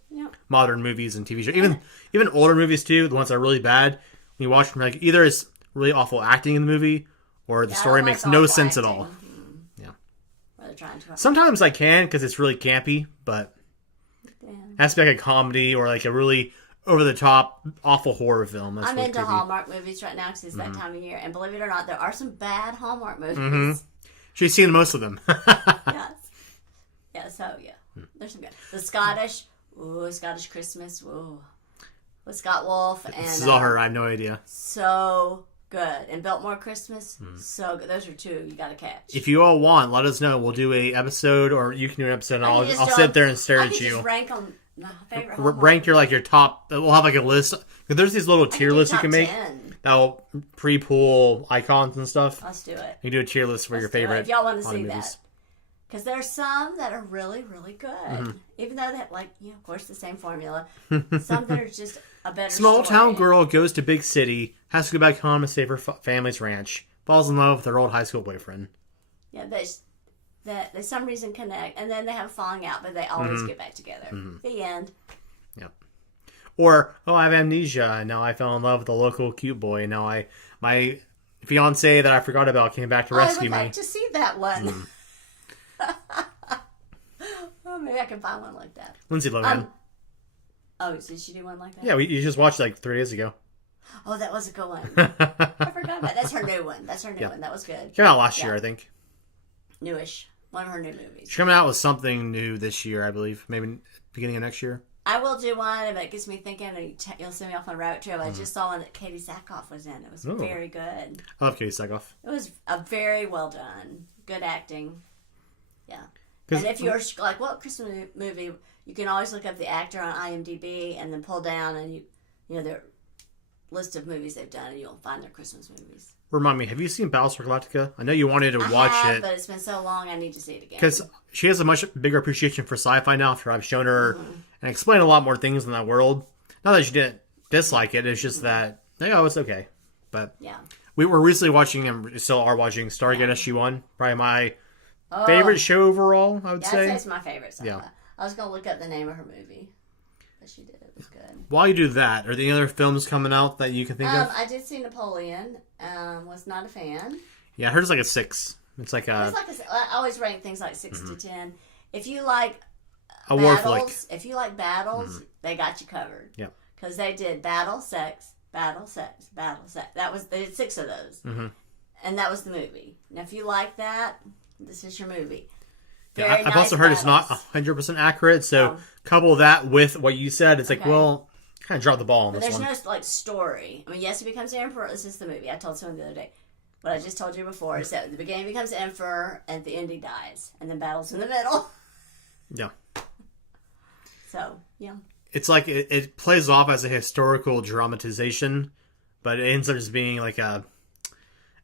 modern movies and TV shows. Even older movies too, the ones that are really bad. When you watch them, like either it's really awful acting in the movie, or the story makes no sense at all. Mm-hmm. Yeah. Or they're trying to. Sometimes I can because it's really campy, but it has to be like a comedy or like a really over the top awful horror film. That's I'm into Hallmark movies right now because it's that time of year, and believe it or not, there are some bad Hallmark movies. Mm-hmm. She's seen most of them. Yes. Yeah. So yeah. There's some good. The Scottish Christmas, with Scott Wolf and this is all her. I have no idea. So good, and Biltmore Christmas, so good. Those are two you got to catch. If you all want, let us know. We'll do a episode, or you can do an episode. And I'll sit there and stare at you. Just rank them. My favorite. Rank your top. We'll have like a list. There's these little tier lists you can make. 10. That'll pre-pull icons and stuff. Let's do it. You do a tier list for your favorite. If y'all want to see that. Because there's some that are really, really good. Even though they have, like, of course, the same formula. Some that are just a better Small town girl goes to big city, has to go back home to save her family's ranch, falls in love with her old high school boyfriend. Yeah, they some reason connect, and then they have a falling out, but they always get back together. The end. Yep. Or, I have amnesia, and now I fell in love with a local cute boy, and now my fiance that I forgot about came back to rescue me. I would like to see that one. Oh, maybe I can find one like that. Lindsay Lohan. Did she do one like that? Yeah, you just watched it like 3 days ago. Oh, that was a good one. I forgot about it. That's her new one. That was good. Came out last year, I think. Newish. One of her new movies. She's coming out with something new this year, I believe. Maybe beginning of next year. I will do one, but it gets me thinking. You'll send me off on a rabbit trail. I just saw one that Katie Sackhoff was in. It was very good. I love Katie Sackhoff. It was very well done. Good acting. Yeah. And if you're like, what Christmas movie, you can always look up the actor on IMDb and then pull down and their list of movies they've done, and you'll find their Christmas movies. Remind me, have you seen Battlestar Galactica? I know you wanted to watch it, but it's been so long. I need to see it again. Because she has a much bigger appreciation for sci-fi now after I've shown her and explained a lot more things in that world. Not that she didn't dislike it; it's just that it's okay. But we were recently watching and still are watching Stargate SG-1. Probably my favorite show overall, I would say. That's my favorite sci-fi. Yeah. I was going to look up the name of her movie that she did. It was good. While you do that, are there any other films coming out that you can think of? I did see Napoleon. Was not a fan. Yeah, I heard it's like a 6. It's like a... I always rank things like 6 to 10. If you like battles, if you like battles, they got you covered. Yeah. Because they did battle, sex, battle, sex, battle, sex. They did 6 of those. And that was the movie. Now, if you like that, this is your movie. Yeah, I've also heard it's not 100% accurate, so couple that with what you said, it's like, well, kind of dropped the ball on this one. There's no, story. I mean, yes, he becomes the emperor. This is the movie. I told someone the other day. What I just told you before is that at the beginning he becomes emperor, and at the end he dies. And then battles in the middle. Yeah. So, yeah. It's like, it plays off as a historical dramatization, but it ends up just being like a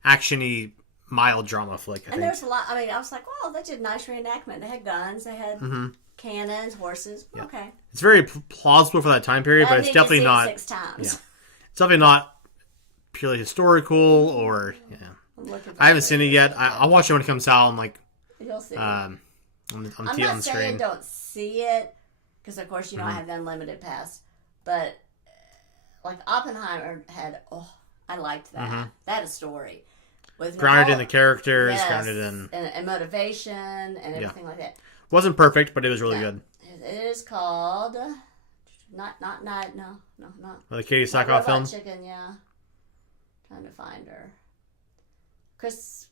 action-y mild drama flick, I think. There's a lot. I mean, I was like, wow, they did a nice reenactment. They had guns. They had cannons, horses. Yeah. Okay. It's very plausible for that time period, but it's definitely not. 6 times. Yeah. It's definitely not purely historical or. Yeah. I haven't seen it yet. I'll watch it when it comes out on like. You'll see. On the I'm not saying don't see it, because of course I have the unlimited pass, but like Oppenheimer had. I liked that. That is a story. With grounded in the characters, grounded in and motivation and everything like that. Wasn't perfect, but it was really good. It is called not the Katie Sackhoff film. Chicken, yeah. Trying to find her.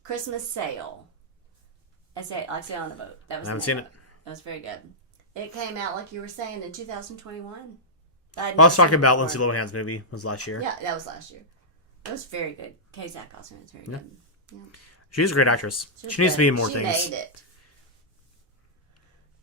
Christmas Sale. I say on the boat. That was. I haven't seen it. That was very good. It came out like you were saying in 2021. I was talking about Lindsay Lohan's movie. It was last year. Yeah, that was last year. It was very good. Katie Sackhoff was very good. Yeah. She's a great actress. She needs to be in more things. She made it.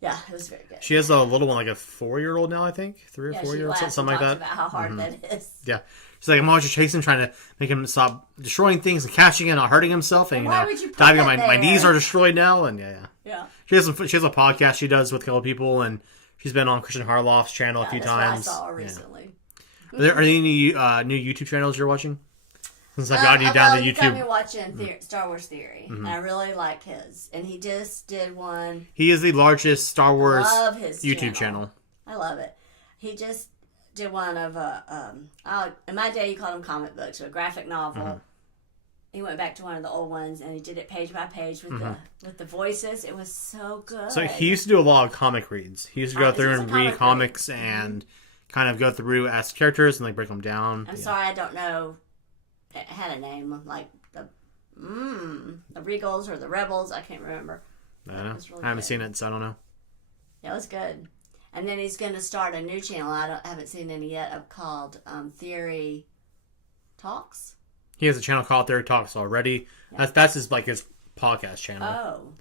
Yeah, it was very good. She has a little one, like a 4-year-old now, I think. 3 or 4 year old, something like that. About how hard that is. Yeah. She's like, I'm always just chasing, trying to make him stop destroying things and catching it, not hurting himself. And, why would you put diving that on my knees are destroyed now. And yeah. She has a podcast she does with a couple people, and she's been on Christian Harloff's channel a few times. What I saw recently. Are there any new YouTube channels you're watching? Since I've gotten you down to You got me YouTube. watching Star Wars Theory, and I really like his. And he just did one. He is the largest Star Wars Love his YouTube channel. I love it. He just did one of in my day you called them comic books, or a graphic novel. He went back to one of the old ones, and he did it page by page with the voices. It was so good. So he used to do a lot of comic reads. He used to go through and read comics and kind of go through as characters and like break them down. I'm sorry, I don't know. It had a name like the Regals or the Rebels. I can't remember. I don't know. Really I haven't seen it, so I don't know. Yeah, it was good. And then he's going to start a new channel. I haven't seen any yet. Called Theory Talks. He has a channel called Theory Talks already. Yeah. That's his his podcast channel. Oh.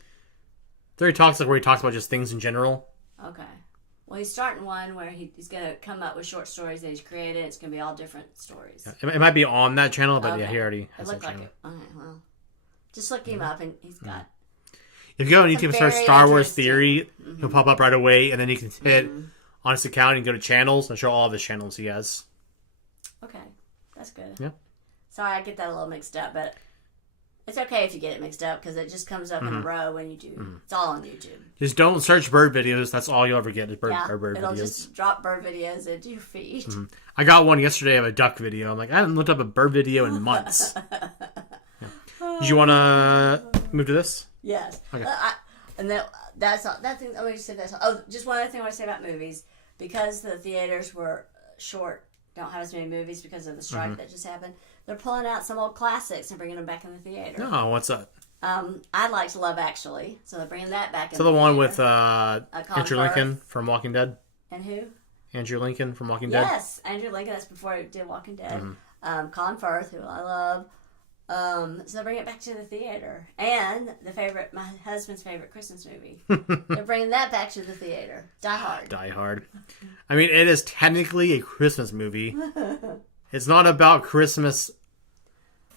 Theory Talks where he talks about just things in general. Okay. Well, he's starting one where he's going to come up with short stories that he's created. It's going to be all different stories. Yeah. It might be on that channel, but he already has that channel. Okay, well, just look him up, and he's got... If you go on YouTube and search Star Wars Theory, he'll pop up right away, and then you can hit on his account and go to channels and show all of his channels he has. Okay, that's good. Yeah. Sorry, I get that a little mixed up, but it's okay if you get it mixed up because it just comes up in a row when you do. It's all on YouTube. Just don't search bird videos. That's all you'll ever get is bird it'll videos. just drop bird videos into your feed. I got one yesterday of a duck video. I'm like, I haven't looked up a bird video in months. Did you want to move to this? Yes. Okay. And that's all. That thing. Let me just say that's all. Oh, just one other thing I want to say about movies. Because the theaters were short, don't have as many movies because of the strike that just happened. They're pulling out some old classics and bringing them back in the theater. Oh, what's that? I liked Love Actually, so they're bringing that back. So the one with Andrew Lincoln from Walking Dead. And who? Andrew Lincoln from Walking Dead. Yes, Andrew Lincoln. That's before he did Walking Dead. Colin Firth, who I love. So they bring it back to the theater, and my husband's favorite Christmas movie. They're bringing that back to the theater. Die Hard. Die Hard. I mean, it is technically a Christmas movie. It's not about Christmas,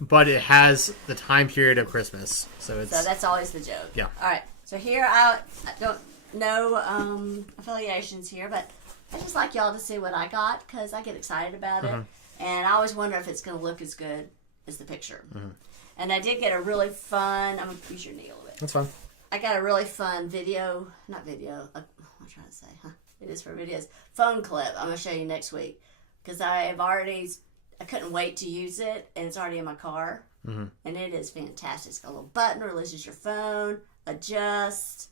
but it has the time period of Christmas. So that's always the joke. Yeah. All right. So here I don't know affiliations here, but I just like y'all to see what I got because I get excited about it, and I always wonder if it's going to look as good as the picture. And I did get a really fun. I'm gonna use your knee a little bit. That's fine. I got a really fun video. Not video. I'm trying to say. It is for videos. Phone clip. I'm gonna show you next week because I couldn't wait to use it, and it's already in my car, and it is fantastic. It's got a little button, releases your phone, adjust.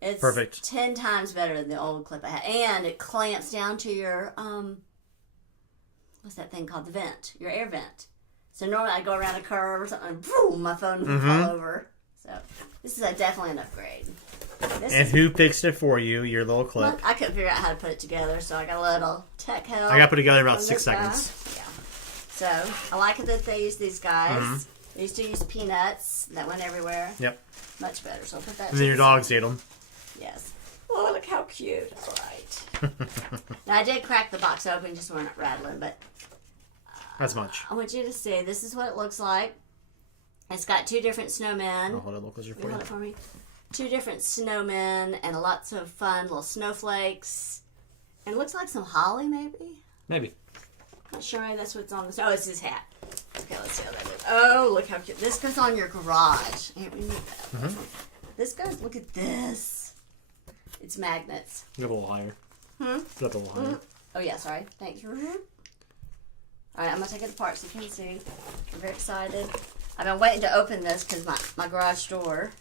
It's perfect. 10 times better than the old clip I had, and it clamps down to your what's that thing called? The vent, your air vent. So normally I go around a curve or something, and boom, my phone would fall over. So this is definitely an upgrade. Who fixed it for you? Your little clip. I couldn't figure out how to put it together, so I got a little tech help. I got put together in about 6 seconds. Yeah. So I like it that they use these guys. They used to use peanuts that went everywhere. Yep. Much better. So I'll put that. And then your dogs ate them. Yes. Oh, look how cute. All right. Now I did crack the box open, just weren't rattling, but. That's much. I want you to see. This is what it looks like. It's got 2 different snowmen. I'll hold it a little closer for you. Hold it for me. 2 different snowmen and lots of fun little snowflakes. And it looks like some holly, maybe? Maybe. Not sure that's what's on this. Oh, it's his hat. Okay, let's see how that is. Oh, look how cute. This goes on your garage. Hey, we need that. This goes, look at this. It's magnets. Get up a little higher. Get up a little higher. Oh, yeah, sorry. Thanks. All right, I'm going to take it apart so you can see. I'm very excited. I've been waiting to open this because my garage door.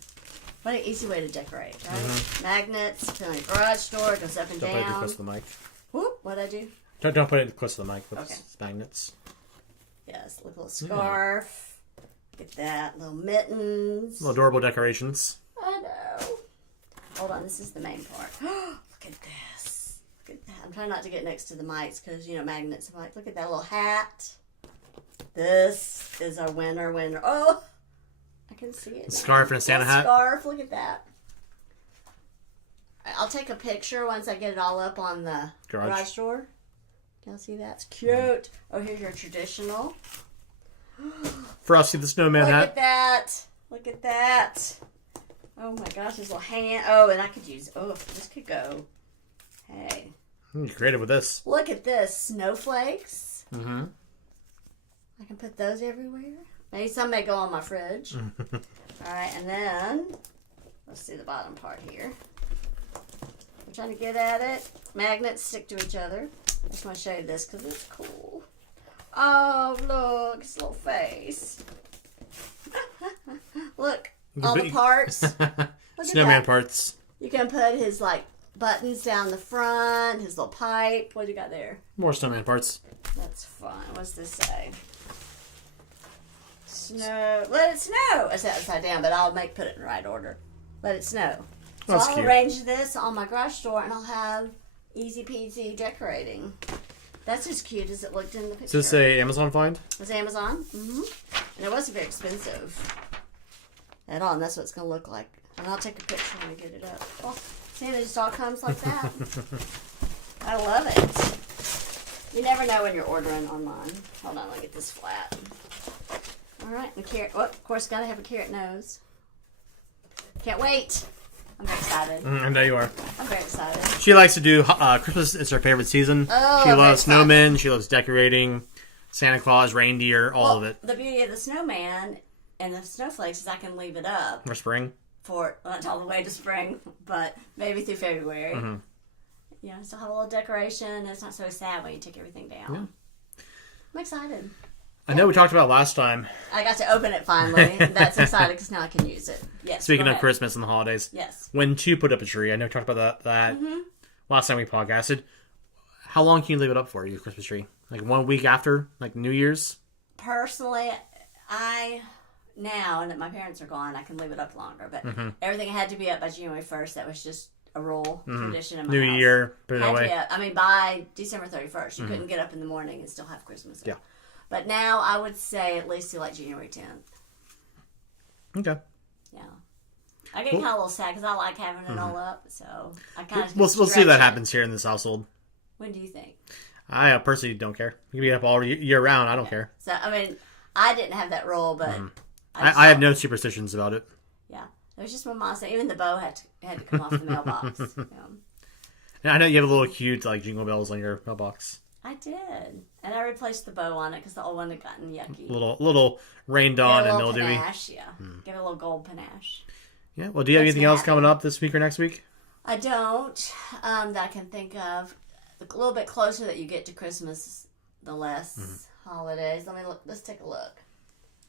What an easy way to decorate, right? Magnets, put it in the garage door, it goes up and Don't down. put it too close to the mic. Whoop, what'd I do? Don't put it close to the mic with magnets. Yes, look, a little scarf. Look at that, little mittens. Little adorable decorations. I know. Hold on, this is the main part. Look at this. Look at that. I'm trying not to get next to the mics because, magnets. I'm like, look at that little hat. This is our winner. Oh, I can see it. Scarf and a Santa hat. Scarf. Look at that. I'll take a picture once I get it all up on the garage door. Can you see that? It's cute. Oh, here's your traditional. Frosty the Snowman hat. Look at that. Look at that. Oh my gosh, this little hand. Oh, and I could use. Oh, this could go. Hey. You're creative with this. Look at this. Snowflakes. Mm-hmm. I can put those everywhere. Maybe some may go on my fridge. All right, and then let's see the bottom part here. I'm trying to get at it. Magnets stick to each other. I just want to show you this because it's cool. Oh, look, his little face. Look, all the parts. Look Snowman parts. You can put his like buttons down the front, his little pipe. What do you got there? More snowman parts. That's fun. What's this say? Snow. Let it snow. I said upside down, but I'll put it in the right order. Let it snow. So That's I'll cute. arrange this on my garage door, and I'll have easy peasy decorating. That's as cute as it looked in the picture. Does this say Amazon find? It's Amazon. Mm-hmm. And it wasn't very expensive at all, and that's what it's going to look like. And I'll take a picture when I get it up. Oh, see, it just all comes like that. I love it. You never know when you're ordering online. Hold on, let me get this flat. All right, and carrot. Well, of course, got to have a carrot nose. Can't wait. I'm very excited. I know you are. I'm very excited. She likes to do Christmas. Is her favorite season. Oh, she I'm loves very excited. snowmen. She loves decorating, Santa Claus, reindeer, all of it. The beauty of the snowman and the snowflakes is I can leave it up For spring. for not all the way to spring, but maybe through February. Mm-hmm. You know, still have a little decoration. And it's not so sad when you take everything down. Yeah. I'm excited. I know we talked about last time. I got to open it finally. That's exciting because now I can use it. Yes. Speaking go of ahead. Christmas and the holidays. Yes. When to put up a tree. I know we talked about that last time we podcasted. How long can you leave it up for, your Christmas tree? Like 1 week after, like New Year's? Personally, now that my parents are gone, I can leave it up longer. But everything had to be up by January 1st. That was just a rule, tradition in my New house. Year, put it Had to away. be up. I mean, by December 31st. You couldn't get up in the morning and still have Christmas up. Yeah. But now I would say at least to like January 10th. Okay. Yeah. I get kind of a little sad because I like having it all up. So I kind of We'll see if that happens here in this household. When do you think? I personally don't care. You can be up all year round. I don't care. So, I mean, I didn't have that rule, but I have no superstitions about it. Yeah. It was just my mom said, even the bow had to come off the mailbox. Yeah. And I know you have a little cute like jingle bells on your mailbox. I did. And I replaced the bow on it because the old one had gotten yucky. Little rained on and mildewy. Panache, yeah. Give it a little gold panache. Yeah. Well, do you have anything else coming up this week or next week? I don't that I can think of. A little bit closer that you get to Christmas, the less holidays. Let's take a look.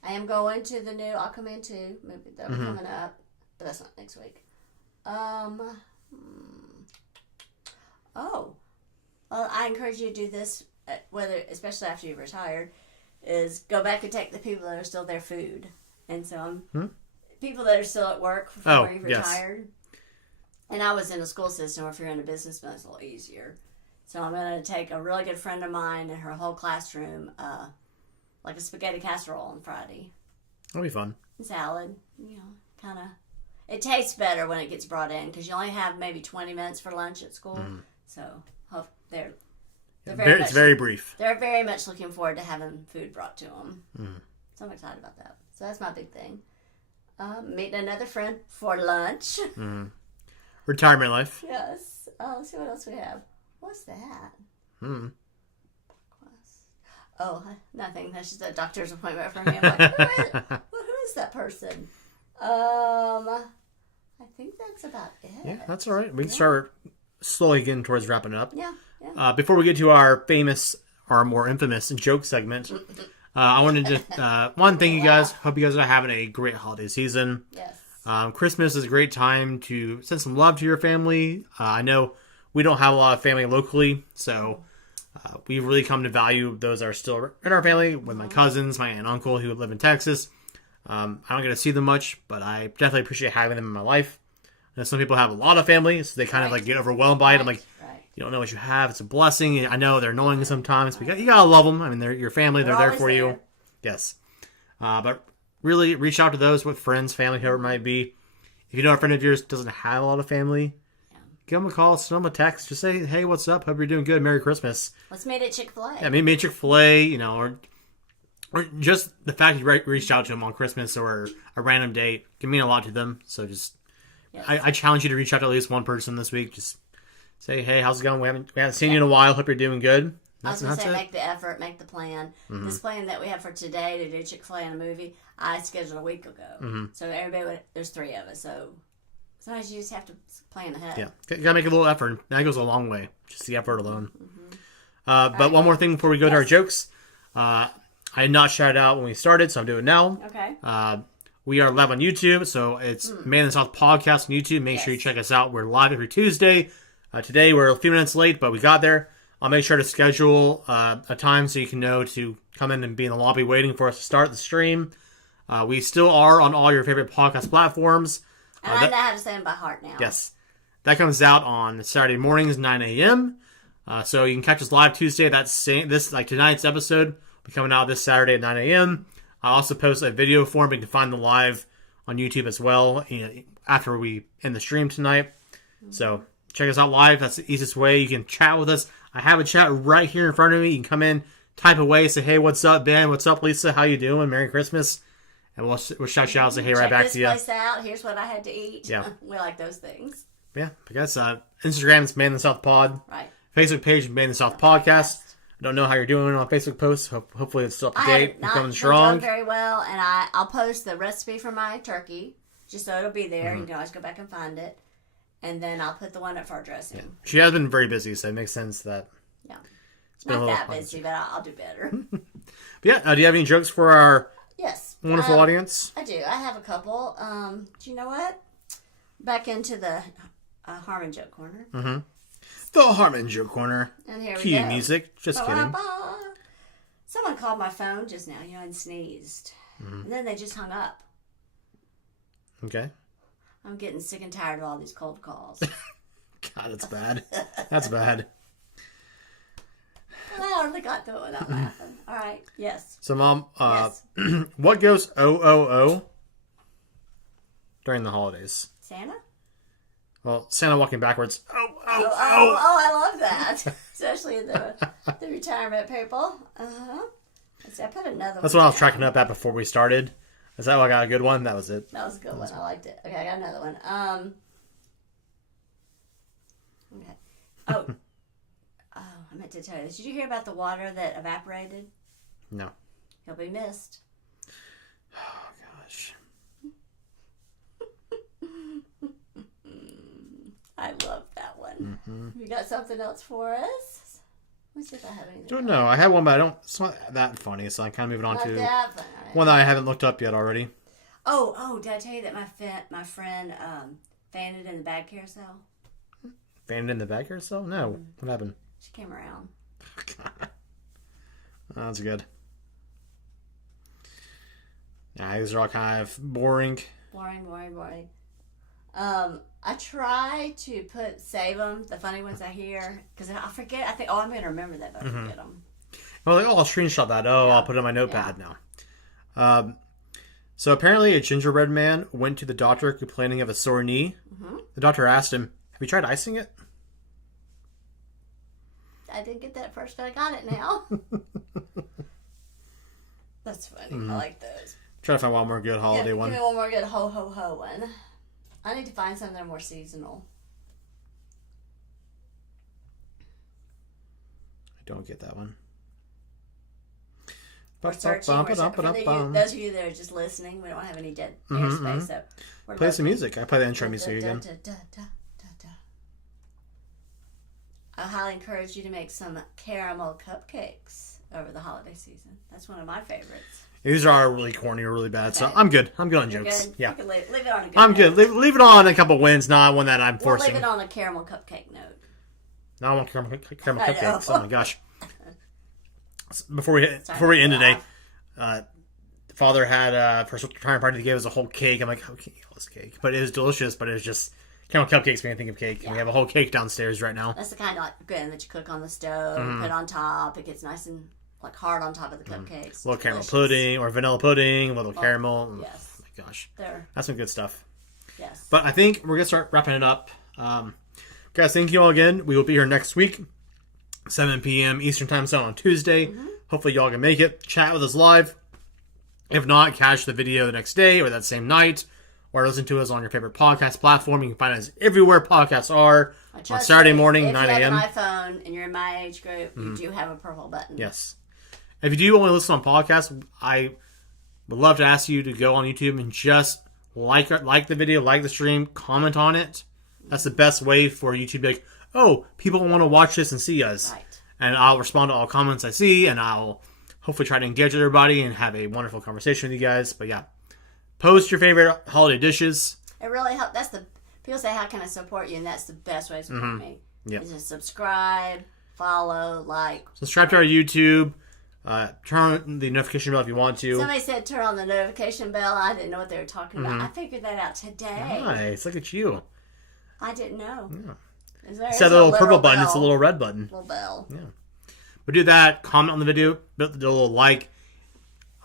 I am going to the new Aquaman 2 movie. That'll be coming up, but that's not next week. Well, I encourage you to do this, especially after you've retired, is go back and take the people that are still there food. And so people that are still at work before you've retired. And I was in a school system, or if you're in a business, it's a little easier. So I'm going to take a really good friend of mine and her whole classroom, like a spaghetti casserole on Friday. That'll be fun. And salad, kind of. It tastes better when it gets brought in because you only have maybe 20 minutes for lunch at school. So they're it's very brief. They're very much looking forward to having food brought to them. So I'm excited about that. So that's my big thing. Meeting another friend for lunch. Retirement life. Yes. Let's see what else we have. What's that? Oh, nothing. That's just a doctor's appointment for me. I'm like, who is that person? I think that's about it. Yeah, that's all right. We can start slowly getting towards wrapping up. Yeah. Before we get to our famous, our more infamous joke segment, I wanted to thank you guys. Hope you guys are having a great holiday season. Yes. Christmas is a great time to send some love to your family. I know we don't have a lot of family locally, so we've really come to value those that are still in our family, with my cousins, my aunt and uncle who live in Texas. I don't get to see them much, but I definitely appreciate having them in my life. I know some people have a lot of family, so they kind of like get overwhelmed by it. I'm like, you don't know what you have. It's a blessing. I know they're annoying sometimes, but you gotta love them. I mean, they're your family. They're there for you. Yes. But really reach out to those with friends, family, whoever it might be. If you know a friend of yours doesn't have a lot of family, give them a call, send them a text. Just say, hey, what's up? Hope you're doing good. Merry Christmas. Let's meet at Chick-fil-A. Yeah, maybe at Chick-fil-A, or just the fact you reached out to them on Christmas or a random date can mean a lot to them. So just, I challenge you to reach out to at least one person this week. Just say, hey, how's it going? We haven't seen you in a while. Hope you're doing good. I was going to say, make the effort, make the plan. This plan that we have for today to do Chick-fil-A and a movie, I scheduled a week ago. So there's 3 of us. So sometimes you just have to plan ahead. Yeah, you got to make a little effort. That goes a long way. Just the effort alone. But one more thing before we go to our jokes. I did not shout out when we started, so I'm doing it now. Okay. We are live on YouTube, so it's Man in the South Podcast on YouTube. Make sure you check us out. We're live every Tuesday. Today we're a few minutes late, but we got there. I'll make sure to schedule a time so you can know to come in and be in the lobby waiting for us to start the stream. We still are on all your favorite podcast platforms. And I know how to say them by heart now. Yes. That comes out on Saturday mornings, 9 a.m. So you can catch us live Tuesday. Tonight's episode will be coming out this Saturday at 9 a.m. I also post a video form. You can find the live on YouTube as well after we end the stream tonight. So check us out live. That's the easiest way. You can chat with us. I have a chat right here in front of me. You can come in, type away, say, hey, what's up, Ben? What's up, Lisa? How you doing? Merry Christmas. And we'll shout you out and say, hey, right back to you. Check this place out. Here's what I had to eat. Yeah. We like those things. Yeah, because Instagram is Man in the South Pod. Right. Facebook page, Man in the South Podcast. I don't know how you're doing on Facebook posts. Hopefully it's still up to date. We're coming strong. Doing very well, and I'll post the recipe for my turkey, just so it'll be there. You can always go back and find it. And then I'll put the one up for our dressing. Yeah. She has been very busy, so it makes sense that... Yeah. Not that busy, but I'll do better. But yeah, do you have any jokes for our wonderful audience? I do. I have a couple. Do you know what? Back into the Harmon Joke Corner. Mm-hmm. The Harmon Joke Corner. And here we Cue go. music. Just kidding. Someone called my phone just now, and sneezed. And then they just hung up. Okay. I'm getting sick and tired of all these cold calls. God, that's bad. That's bad. I hardly got through it without laughing. All right. Yes. So, Mom, Yes. what goes O-O-O during the holidays? Santa? Well, Santa walking backwards. Oh, I love that. Especially in the retirement people. Uh-huh. Let's see, I put another one. That's what I was tracking up at before we started. Is that why I got a good one? That was it. That was a good one. I liked it. Okay, I got another one. Okay. Oh, I meant to tell you this. Did you hear about the water that evaporated? No. He'll be missed. Oh, gosh. I love that one. You got something else for us? Let's see if I have anything. Don't know. I had one, but it's not that funny, so I'm kind of moving on Not to that funny. one that I haven't looked up yet already. Oh, did I tell you that my friend fainted in the bag carousel? Fainted in the bag carousel? No. What happened? She came around. That's good. Yeah, these are all kind of boring. Boring. I try to save them, the funny ones I hear, because I forget. I think, I'm going to remember that, but I forget them. Well, I'll screenshot that. I'll put it on my notepad now. So apparently a gingerbread man went to the doctor complaining of a sore knee. The doctor asked him, have you tried icing it? I didn't get that at first, but I got it now. That's funny. I like those. Try to find one more good holiday one. Give me one more good ho ho ho one. I need to find something that are more seasonal. I don't get that one. We're searching. Those of you that are just listening, we don't have any dead airspace. So play some music. I play the intro music again. I highly encourage you to make some caramel cupcakes over the holiday season. That's one of my favorites. These are really corny or really bad, so I'm good. I'm good on jokes. Good? Yeah. You can leave it on a good I'm note. good. Leave it on a couple wins, not one that I'm forcing. We'll leave it on a caramel cupcake note. No, I want caramel cupcakes. Oh my gosh. Before we end today, Father had for his retirement party, he gave us a whole cake. I'm like, how can you eat all this cake? But it was delicious, but it was just caramel cupcakes made me think of cake. And we have a whole cake downstairs right now. That's the kind of good that you cook on the stove, you put on top. It gets nice and hard on top of the cupcakes. A little caramel pudding or vanilla pudding, a little caramel. Yes. Oh my gosh. There. That's some good stuff. Yes. But I think we're going to start wrapping it up. Guys, thank you all again. We will be here next week, 7 p.m. Eastern Time Zone on Tuesday. Hopefully y'all can make it. Chat with us live. If not, catch the video the next day or that same night. Or listen to us on your favorite podcast platform. You can find us everywhere podcasts are. on Saturday morning, if 9 a.m. If you have an iPhone and you're in my age group, you do have a purple button. Yes. If you do only listen on podcasts, I would love to ask you to go on YouTube and just like the video, like the stream, comment on it. That's the best way for YouTube to be like, oh, people want to watch this and see us. Right. And I'll respond to all comments I see, and I'll hopefully try to engage with everybody and have a wonderful conversation with you guys. But yeah, post your favorite holiday dishes. It really helps. That's the people say, how can I support you? And that's the best way to support me. Yep. Is to subscribe, follow, like. Subscribe to our YouTube. Turn on the notification bell if you want to. Somebody said turn on the notification bell. I didn't know what they were talking about. I figured that out today. Nice. Look at you. I didn't know. Yeah. It's a little purple button. It's a little red button. Little bell. Yeah. But do that. Comment on the video. Do a little like.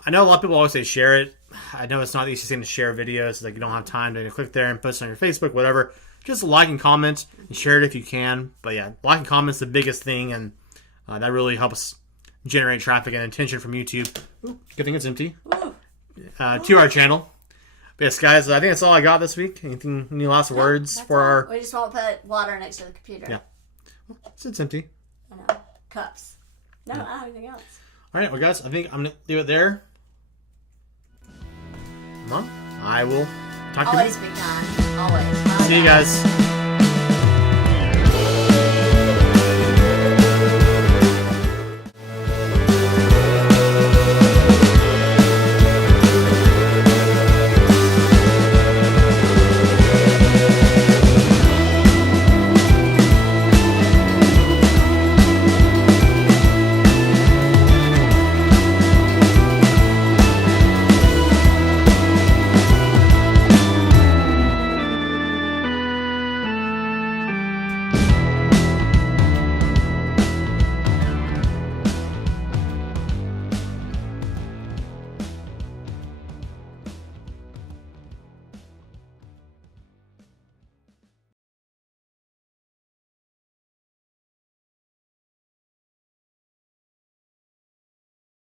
I know a lot of people always say share it. I know it's not the easiest thing to share videos. Like you don't have time to click there and post it on your Facebook, whatever. Just like and comment and share it if you can. But yeah, like and comment is the biggest thing, and that really helps generate traffic and attention from YouTube. Ooh, good thing it's empty. To our channel. But yes, guys, I think that's all I got this week. Any last words for our... We just won't put water next to the computer. Yeah. It's empty. I know. Cups. No, I don't have anything else. All right, well, guys, I think I'm going to leave it there. Come on. I will talk to you. Always be kind. Always. See you guys.